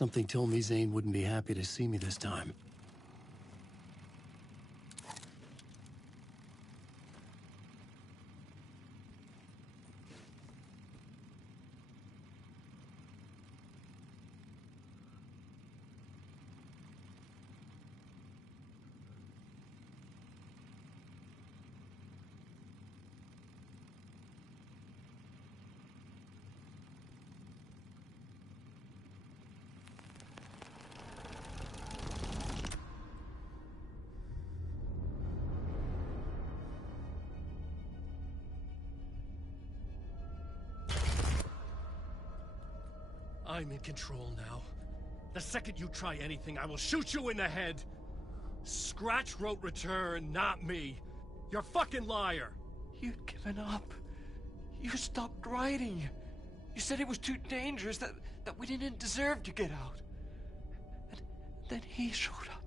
Something told me Zane wouldn't be happy to see me this time. I'm in control now. The second you try anything, I will shoot you in the head. Scratch wrote return, not me. You're a fucking liar. You'd given up. You stopped writing. You said it was too dangerous, that we didn't deserve to get out. And then he showed up.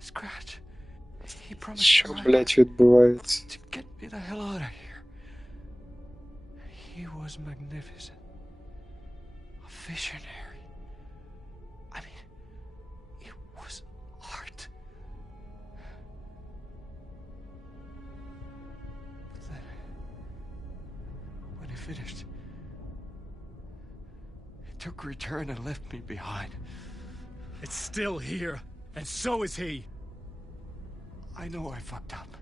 Scratch. He promised Що, блядь, відбувається? to get me the hell out of here. He was magnificent. A visionary. I mean, it was art. But then, when he finished, he took return and left me behind. It's still here, and so is he. I know I fucked up.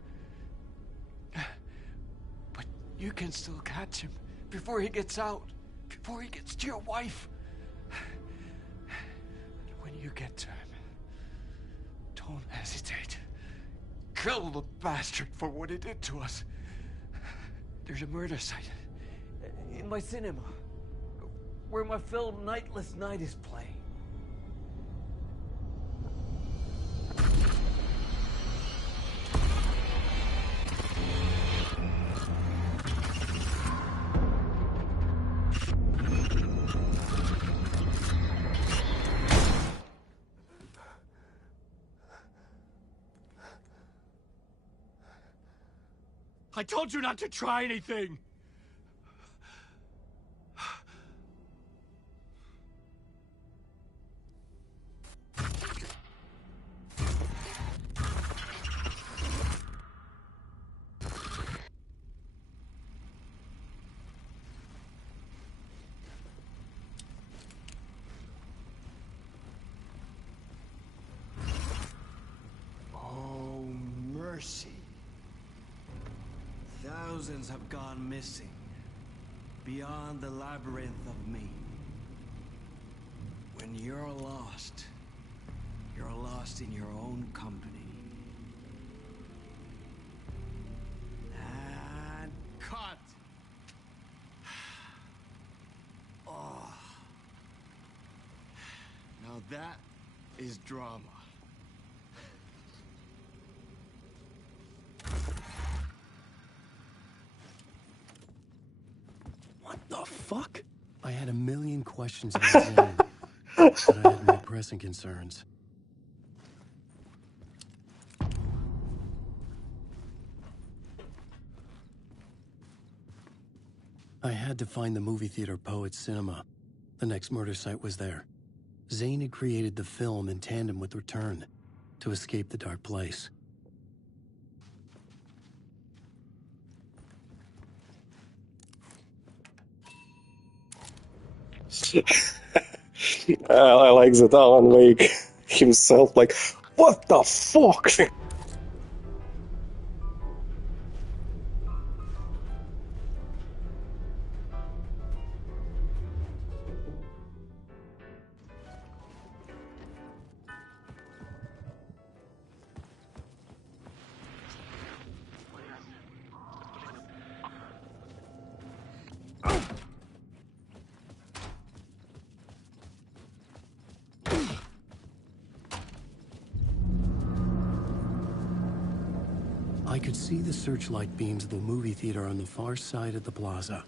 But you can still catch him before he gets out, before he gets to your wife. And when you get to him, don't hesitate. Kill the bastard for what he did to us. There's a murder site in my cinema where my film Nightless Night is playing. I told you not to try anything! Thousands have gone missing. Beyond the labyrinth of me. When you're lost in your own company. And cut! Oh. Now that is drama. What the fuck? I had a million questions about Zane, but I had more pressing concerns. I had to find the movie theater Poet Cinema. The next murder site was there. Zane had created the film in tandem with Return to escape the dark place. I like that Alan Wake himself, like, what the fuck? I could see the searchlight beams of the movie theater on the far side of the plaza.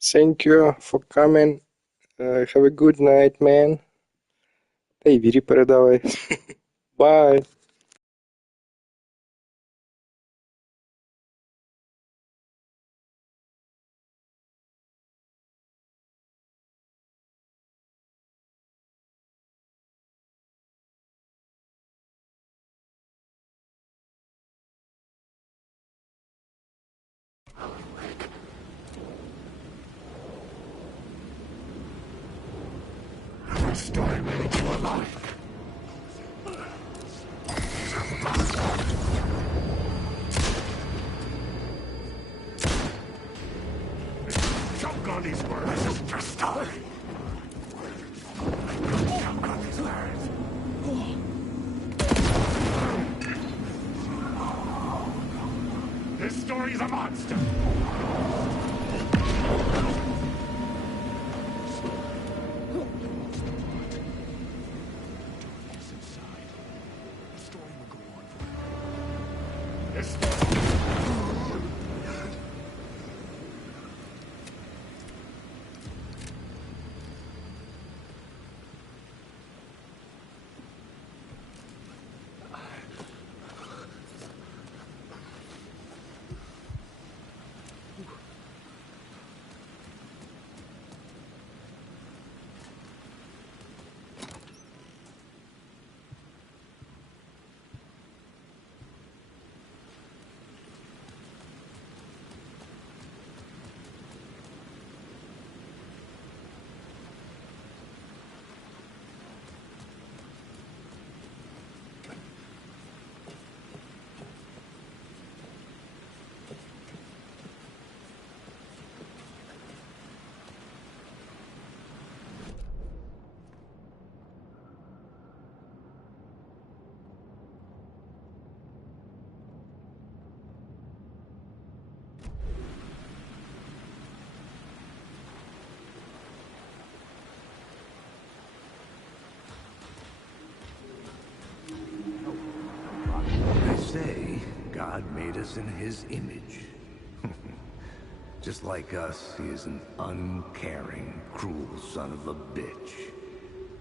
Thank you for coming. Have a good night, man. Та й Вірі передавай. Bye. Story made you alive. Choke on these words. This is just start. Choke on these words. This story's a monster. Say God made us in his image. Just like us, he is an uncaring, cruel son of a bitch.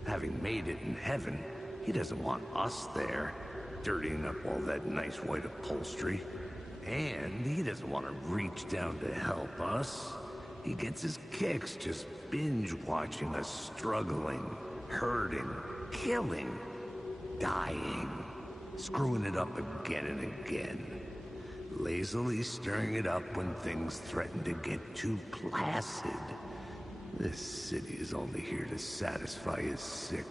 Having made it in heaven, he doesn't want us there, dirtying up all that nice white upholstery. And he doesn't want to reach down to help us. He gets his kicks just binge-watching us struggling, hurting, killing, dying. Screwing it up again and again. Lazily stirring it up when things threaten to get too placid. This city is only here to satisfy his sick,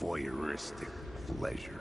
voyeuristic pleasure.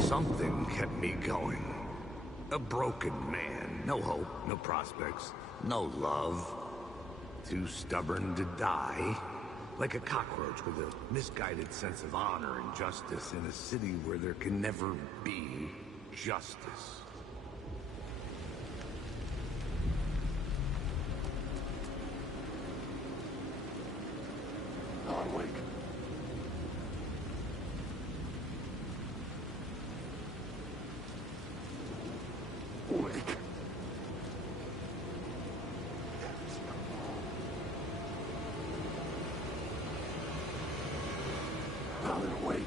Something kept me going. A broken man. No hope, no prospects, no love. Too stubborn to die. Like a cockroach with a misguided sense of honor and justice in a city where there can never be justice. Alan Wake. Wake. Alan Wake.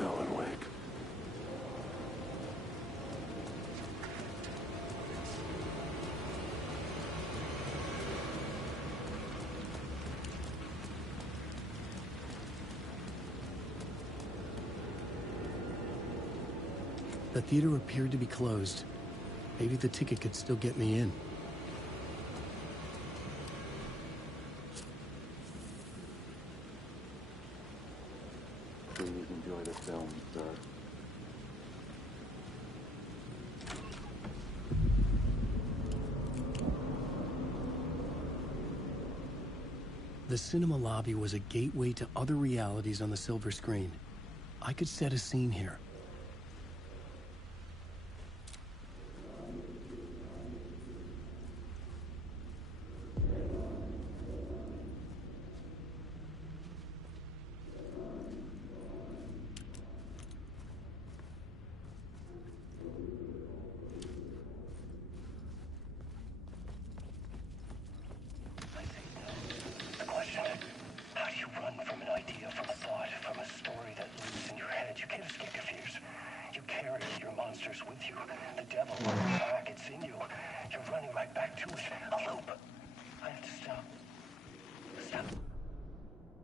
Alan Wake. The theater appeared to be closed. Maybe the ticket could still get me in. Please enjoy the film, sir. The cinema lobby was a gateway to other realities on the silver screen. I could set a scene here. The question, how do you run from an idea, from a thought, from a story that lives in your head? You can't escape your fears. You carry your monsters with you. The devil on your back, it's in you. You're running right back to it. A loop. I have to stop. Stop.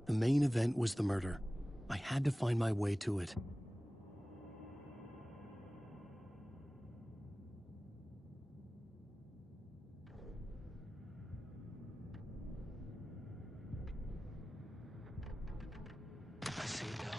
The main event was the murder. I had to find my way to it. I see it now.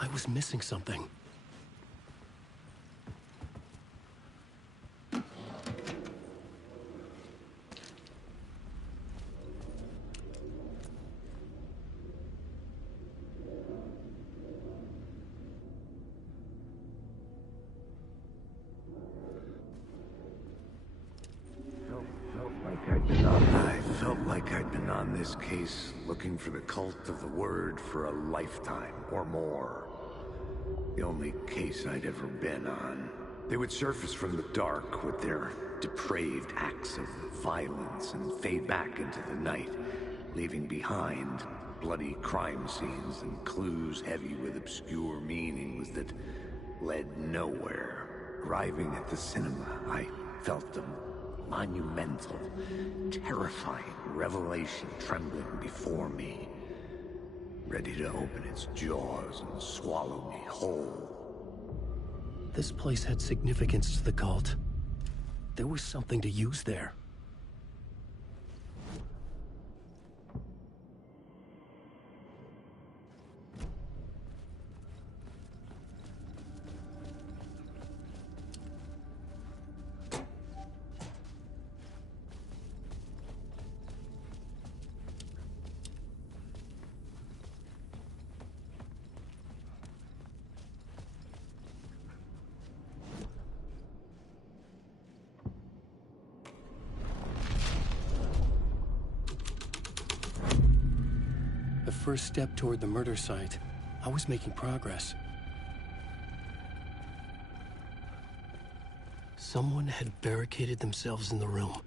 I was missing something. I felt like I'd been on this case looking for the cult of the word for a lifetime or more. The only case I'd ever been on. They would surface from the dark with their depraved acts of violence and fade back into the night, leaving behind bloody crime scenes and clues heavy with obscure meanings that led nowhere. Arriving at the cinema, I felt them. Monumental, terrifying revelation trembling before me, ready to open its jaws and swallow me whole. This place had significance to the cult. There was something to use there. The first step toward the murder site. I was making progress. Someone had barricaded themselves in the room.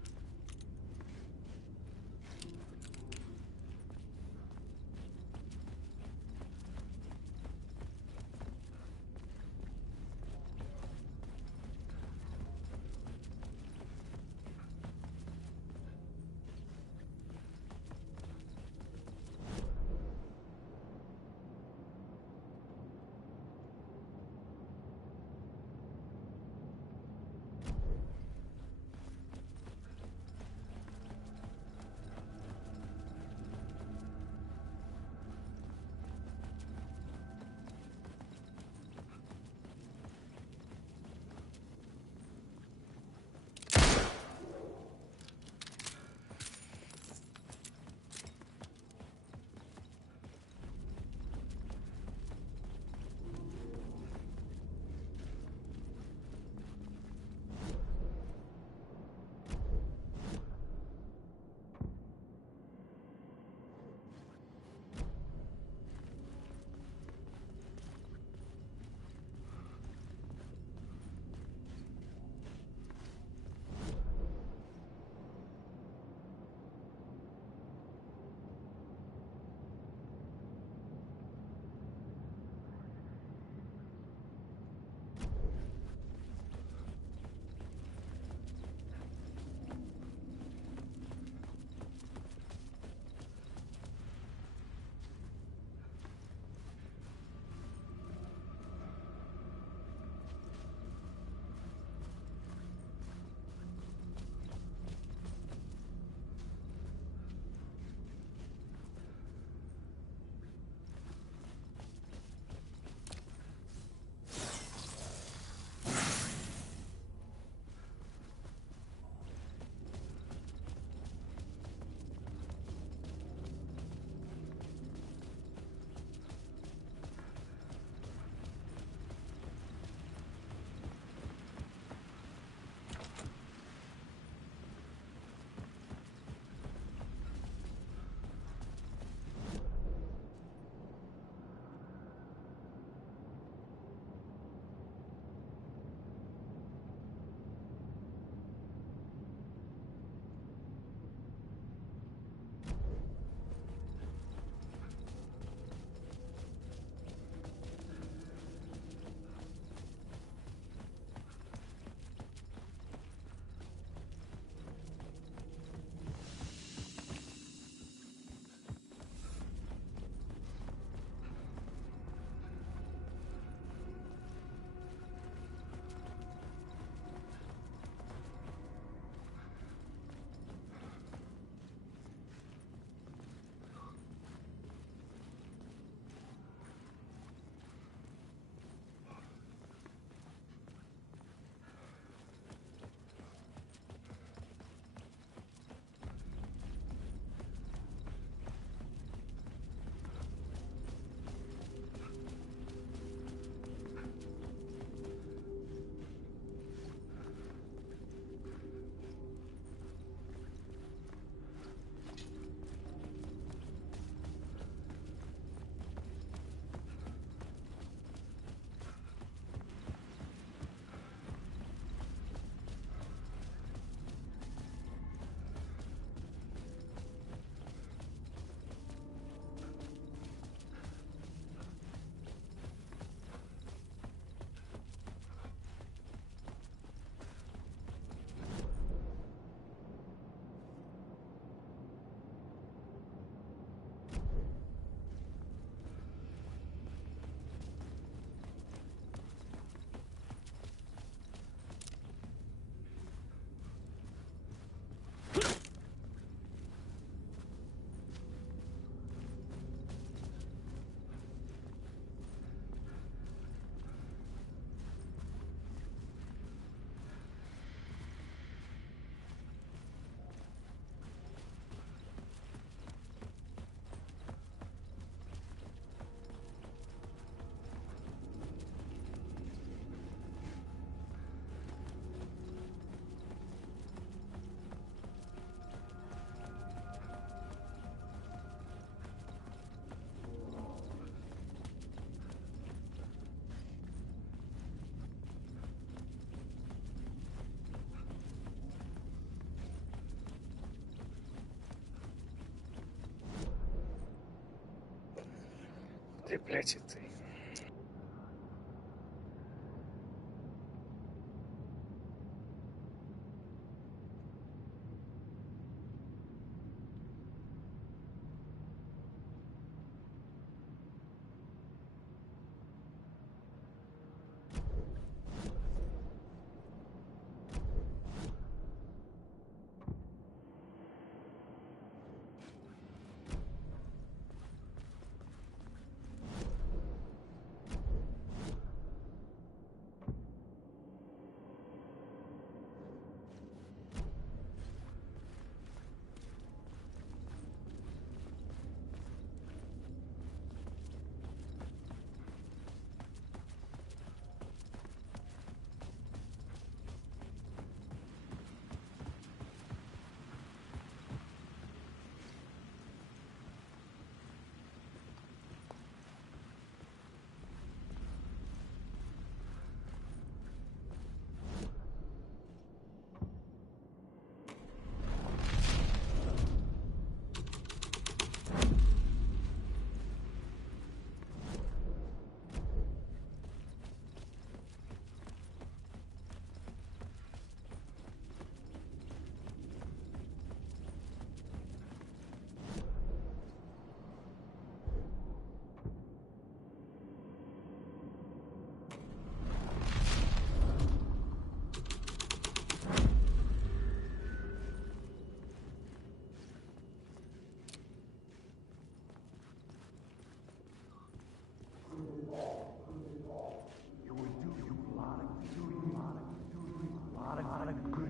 Тріпляться цей.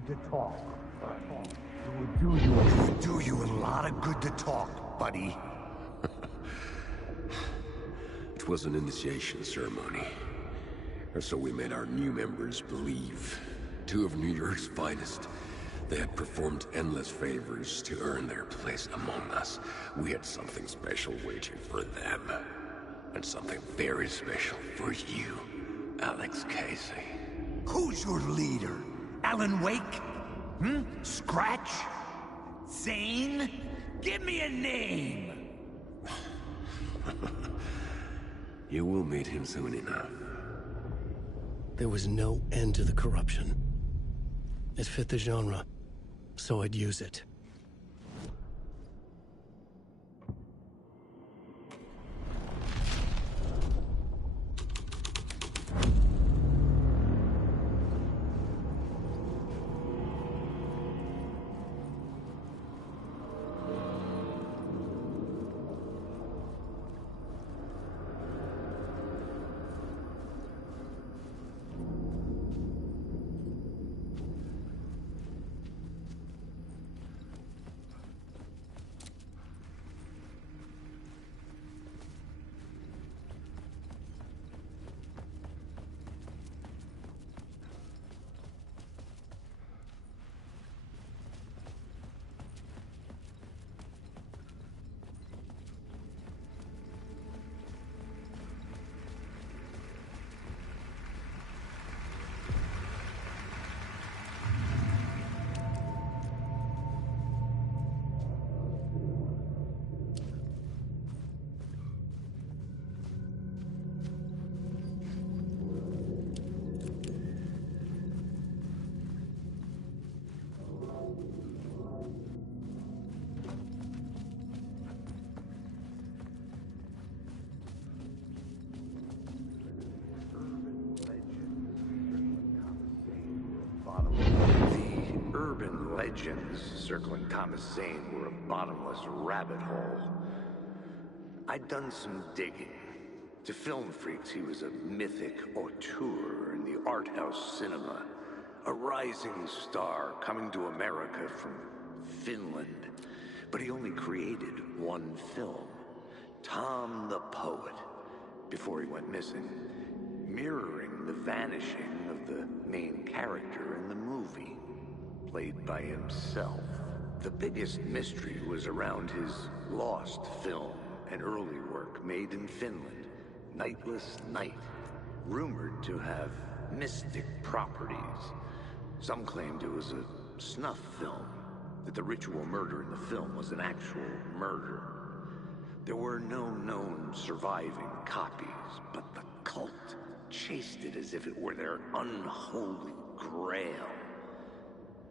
To talk. It would do you a lot of good to talk, buddy. It was an initiation ceremony. Or so we made our new members believe. Two of New York's finest. They had performed endless favors to earn their place among us. We had something special waiting for them. And something very special for you, Alex Casey. Who's your leader? Alan Wake? Scratch? Zane? Give me a name! You will meet him soon enough. There was no end to the corruption. It fit the genre, so I'd use it. Legends circling Thomas Zane were a bottomless rabbit hole. I'd done some digging. To film freaks, he was a mythic auteur in the art house cinema. A rising star coming to America from Finland. But he only created one film, Tom the Poet, before he went missing, mirroring the vanishing of the main character in the movie. Played by himself. The biggest mystery was around his lost film, an early work made in Finland, Nightless Night, rumored to have mystic properties. Some claimed it was a snuff film, that the ritual murder in the film was an actual murder. There were no known surviving copies, but the cult chased it as if it were their unholy grail.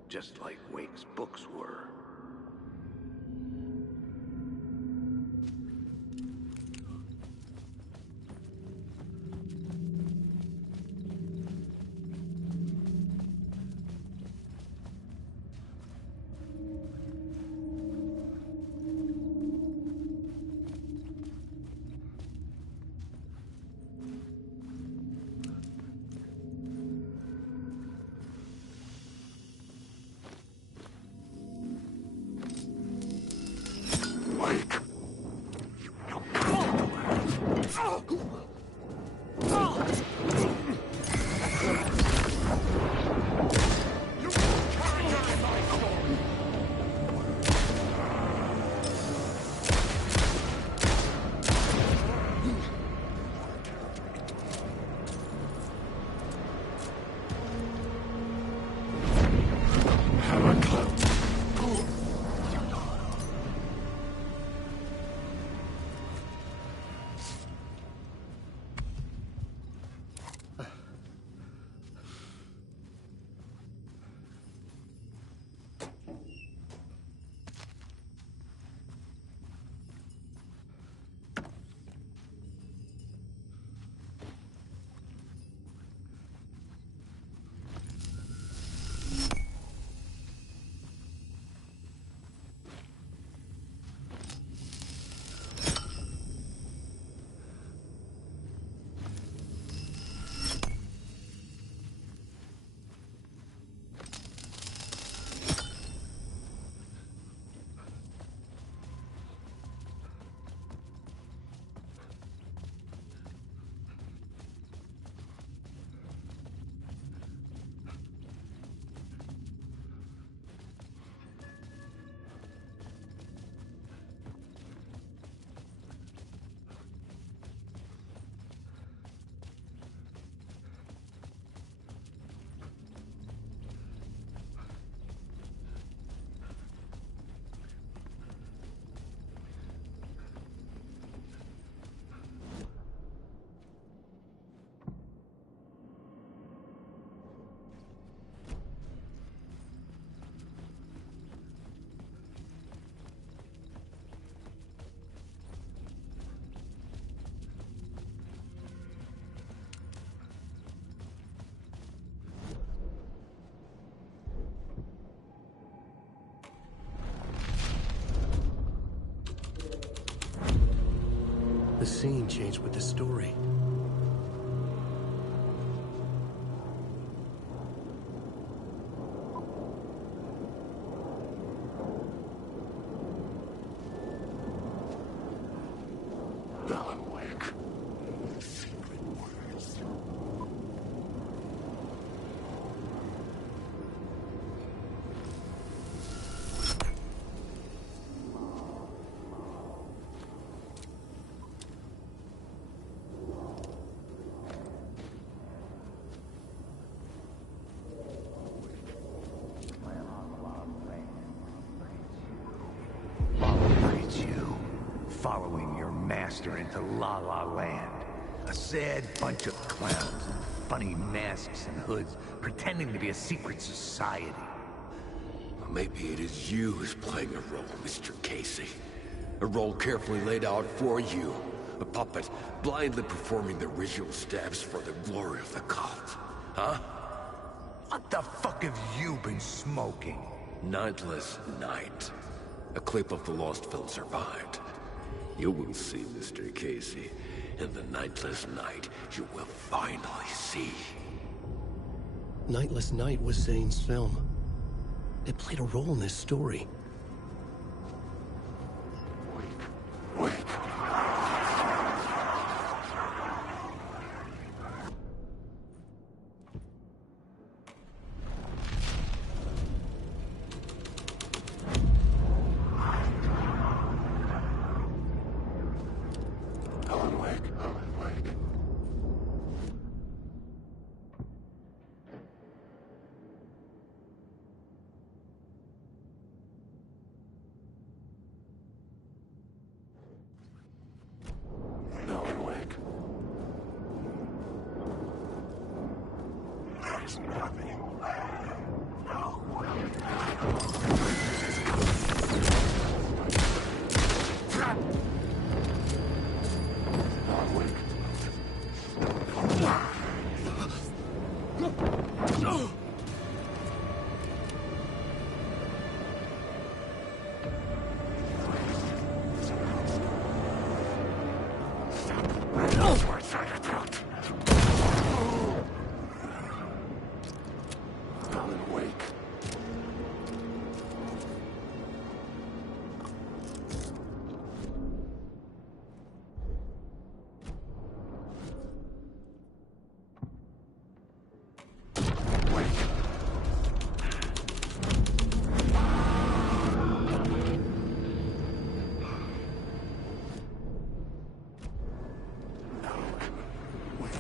Just like Wake's books were. The scene changed with the story. Alan Wake. Secret words. Following your master into La La Land. A sad bunch of clowns in funny masks and hoods, pretending to be a secret society. Well, maybe it is you who's playing a role, Mr. Casey. A role carefully laid out for you. A puppet, blindly performing the ritual steps for the glory of the cult. Huh? What the fuck have you been smoking? Nightless Night. A clip of the lost film survived. You will see, Mr. Casey. In the Nightless Night, you will finally see. Nightless Night was Zane's film. It played a role in this story. Wait. Alan Wake. isn't happening.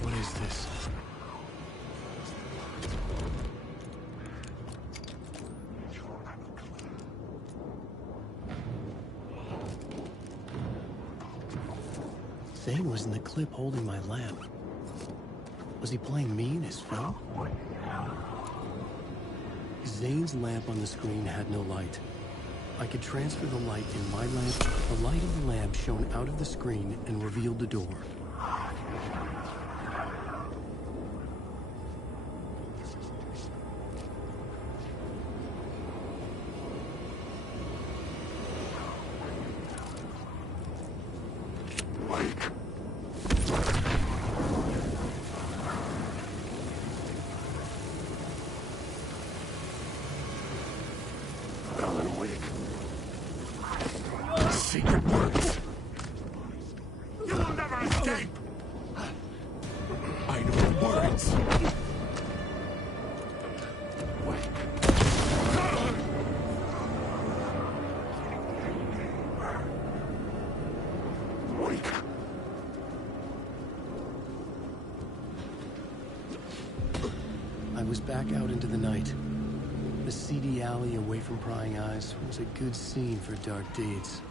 What is this? Zane was in the clip holding my lamp. Was he playing me in his film? Zane's lamp on the screen had no light. I could transfer the light in my lamp. The light of the lamp shone out of the screen and revealed the door. Secret words. You will never escape. I know the words. Wake. I was back out into the night. The seedy alley away from prying eyes was a good scene for dark deeds.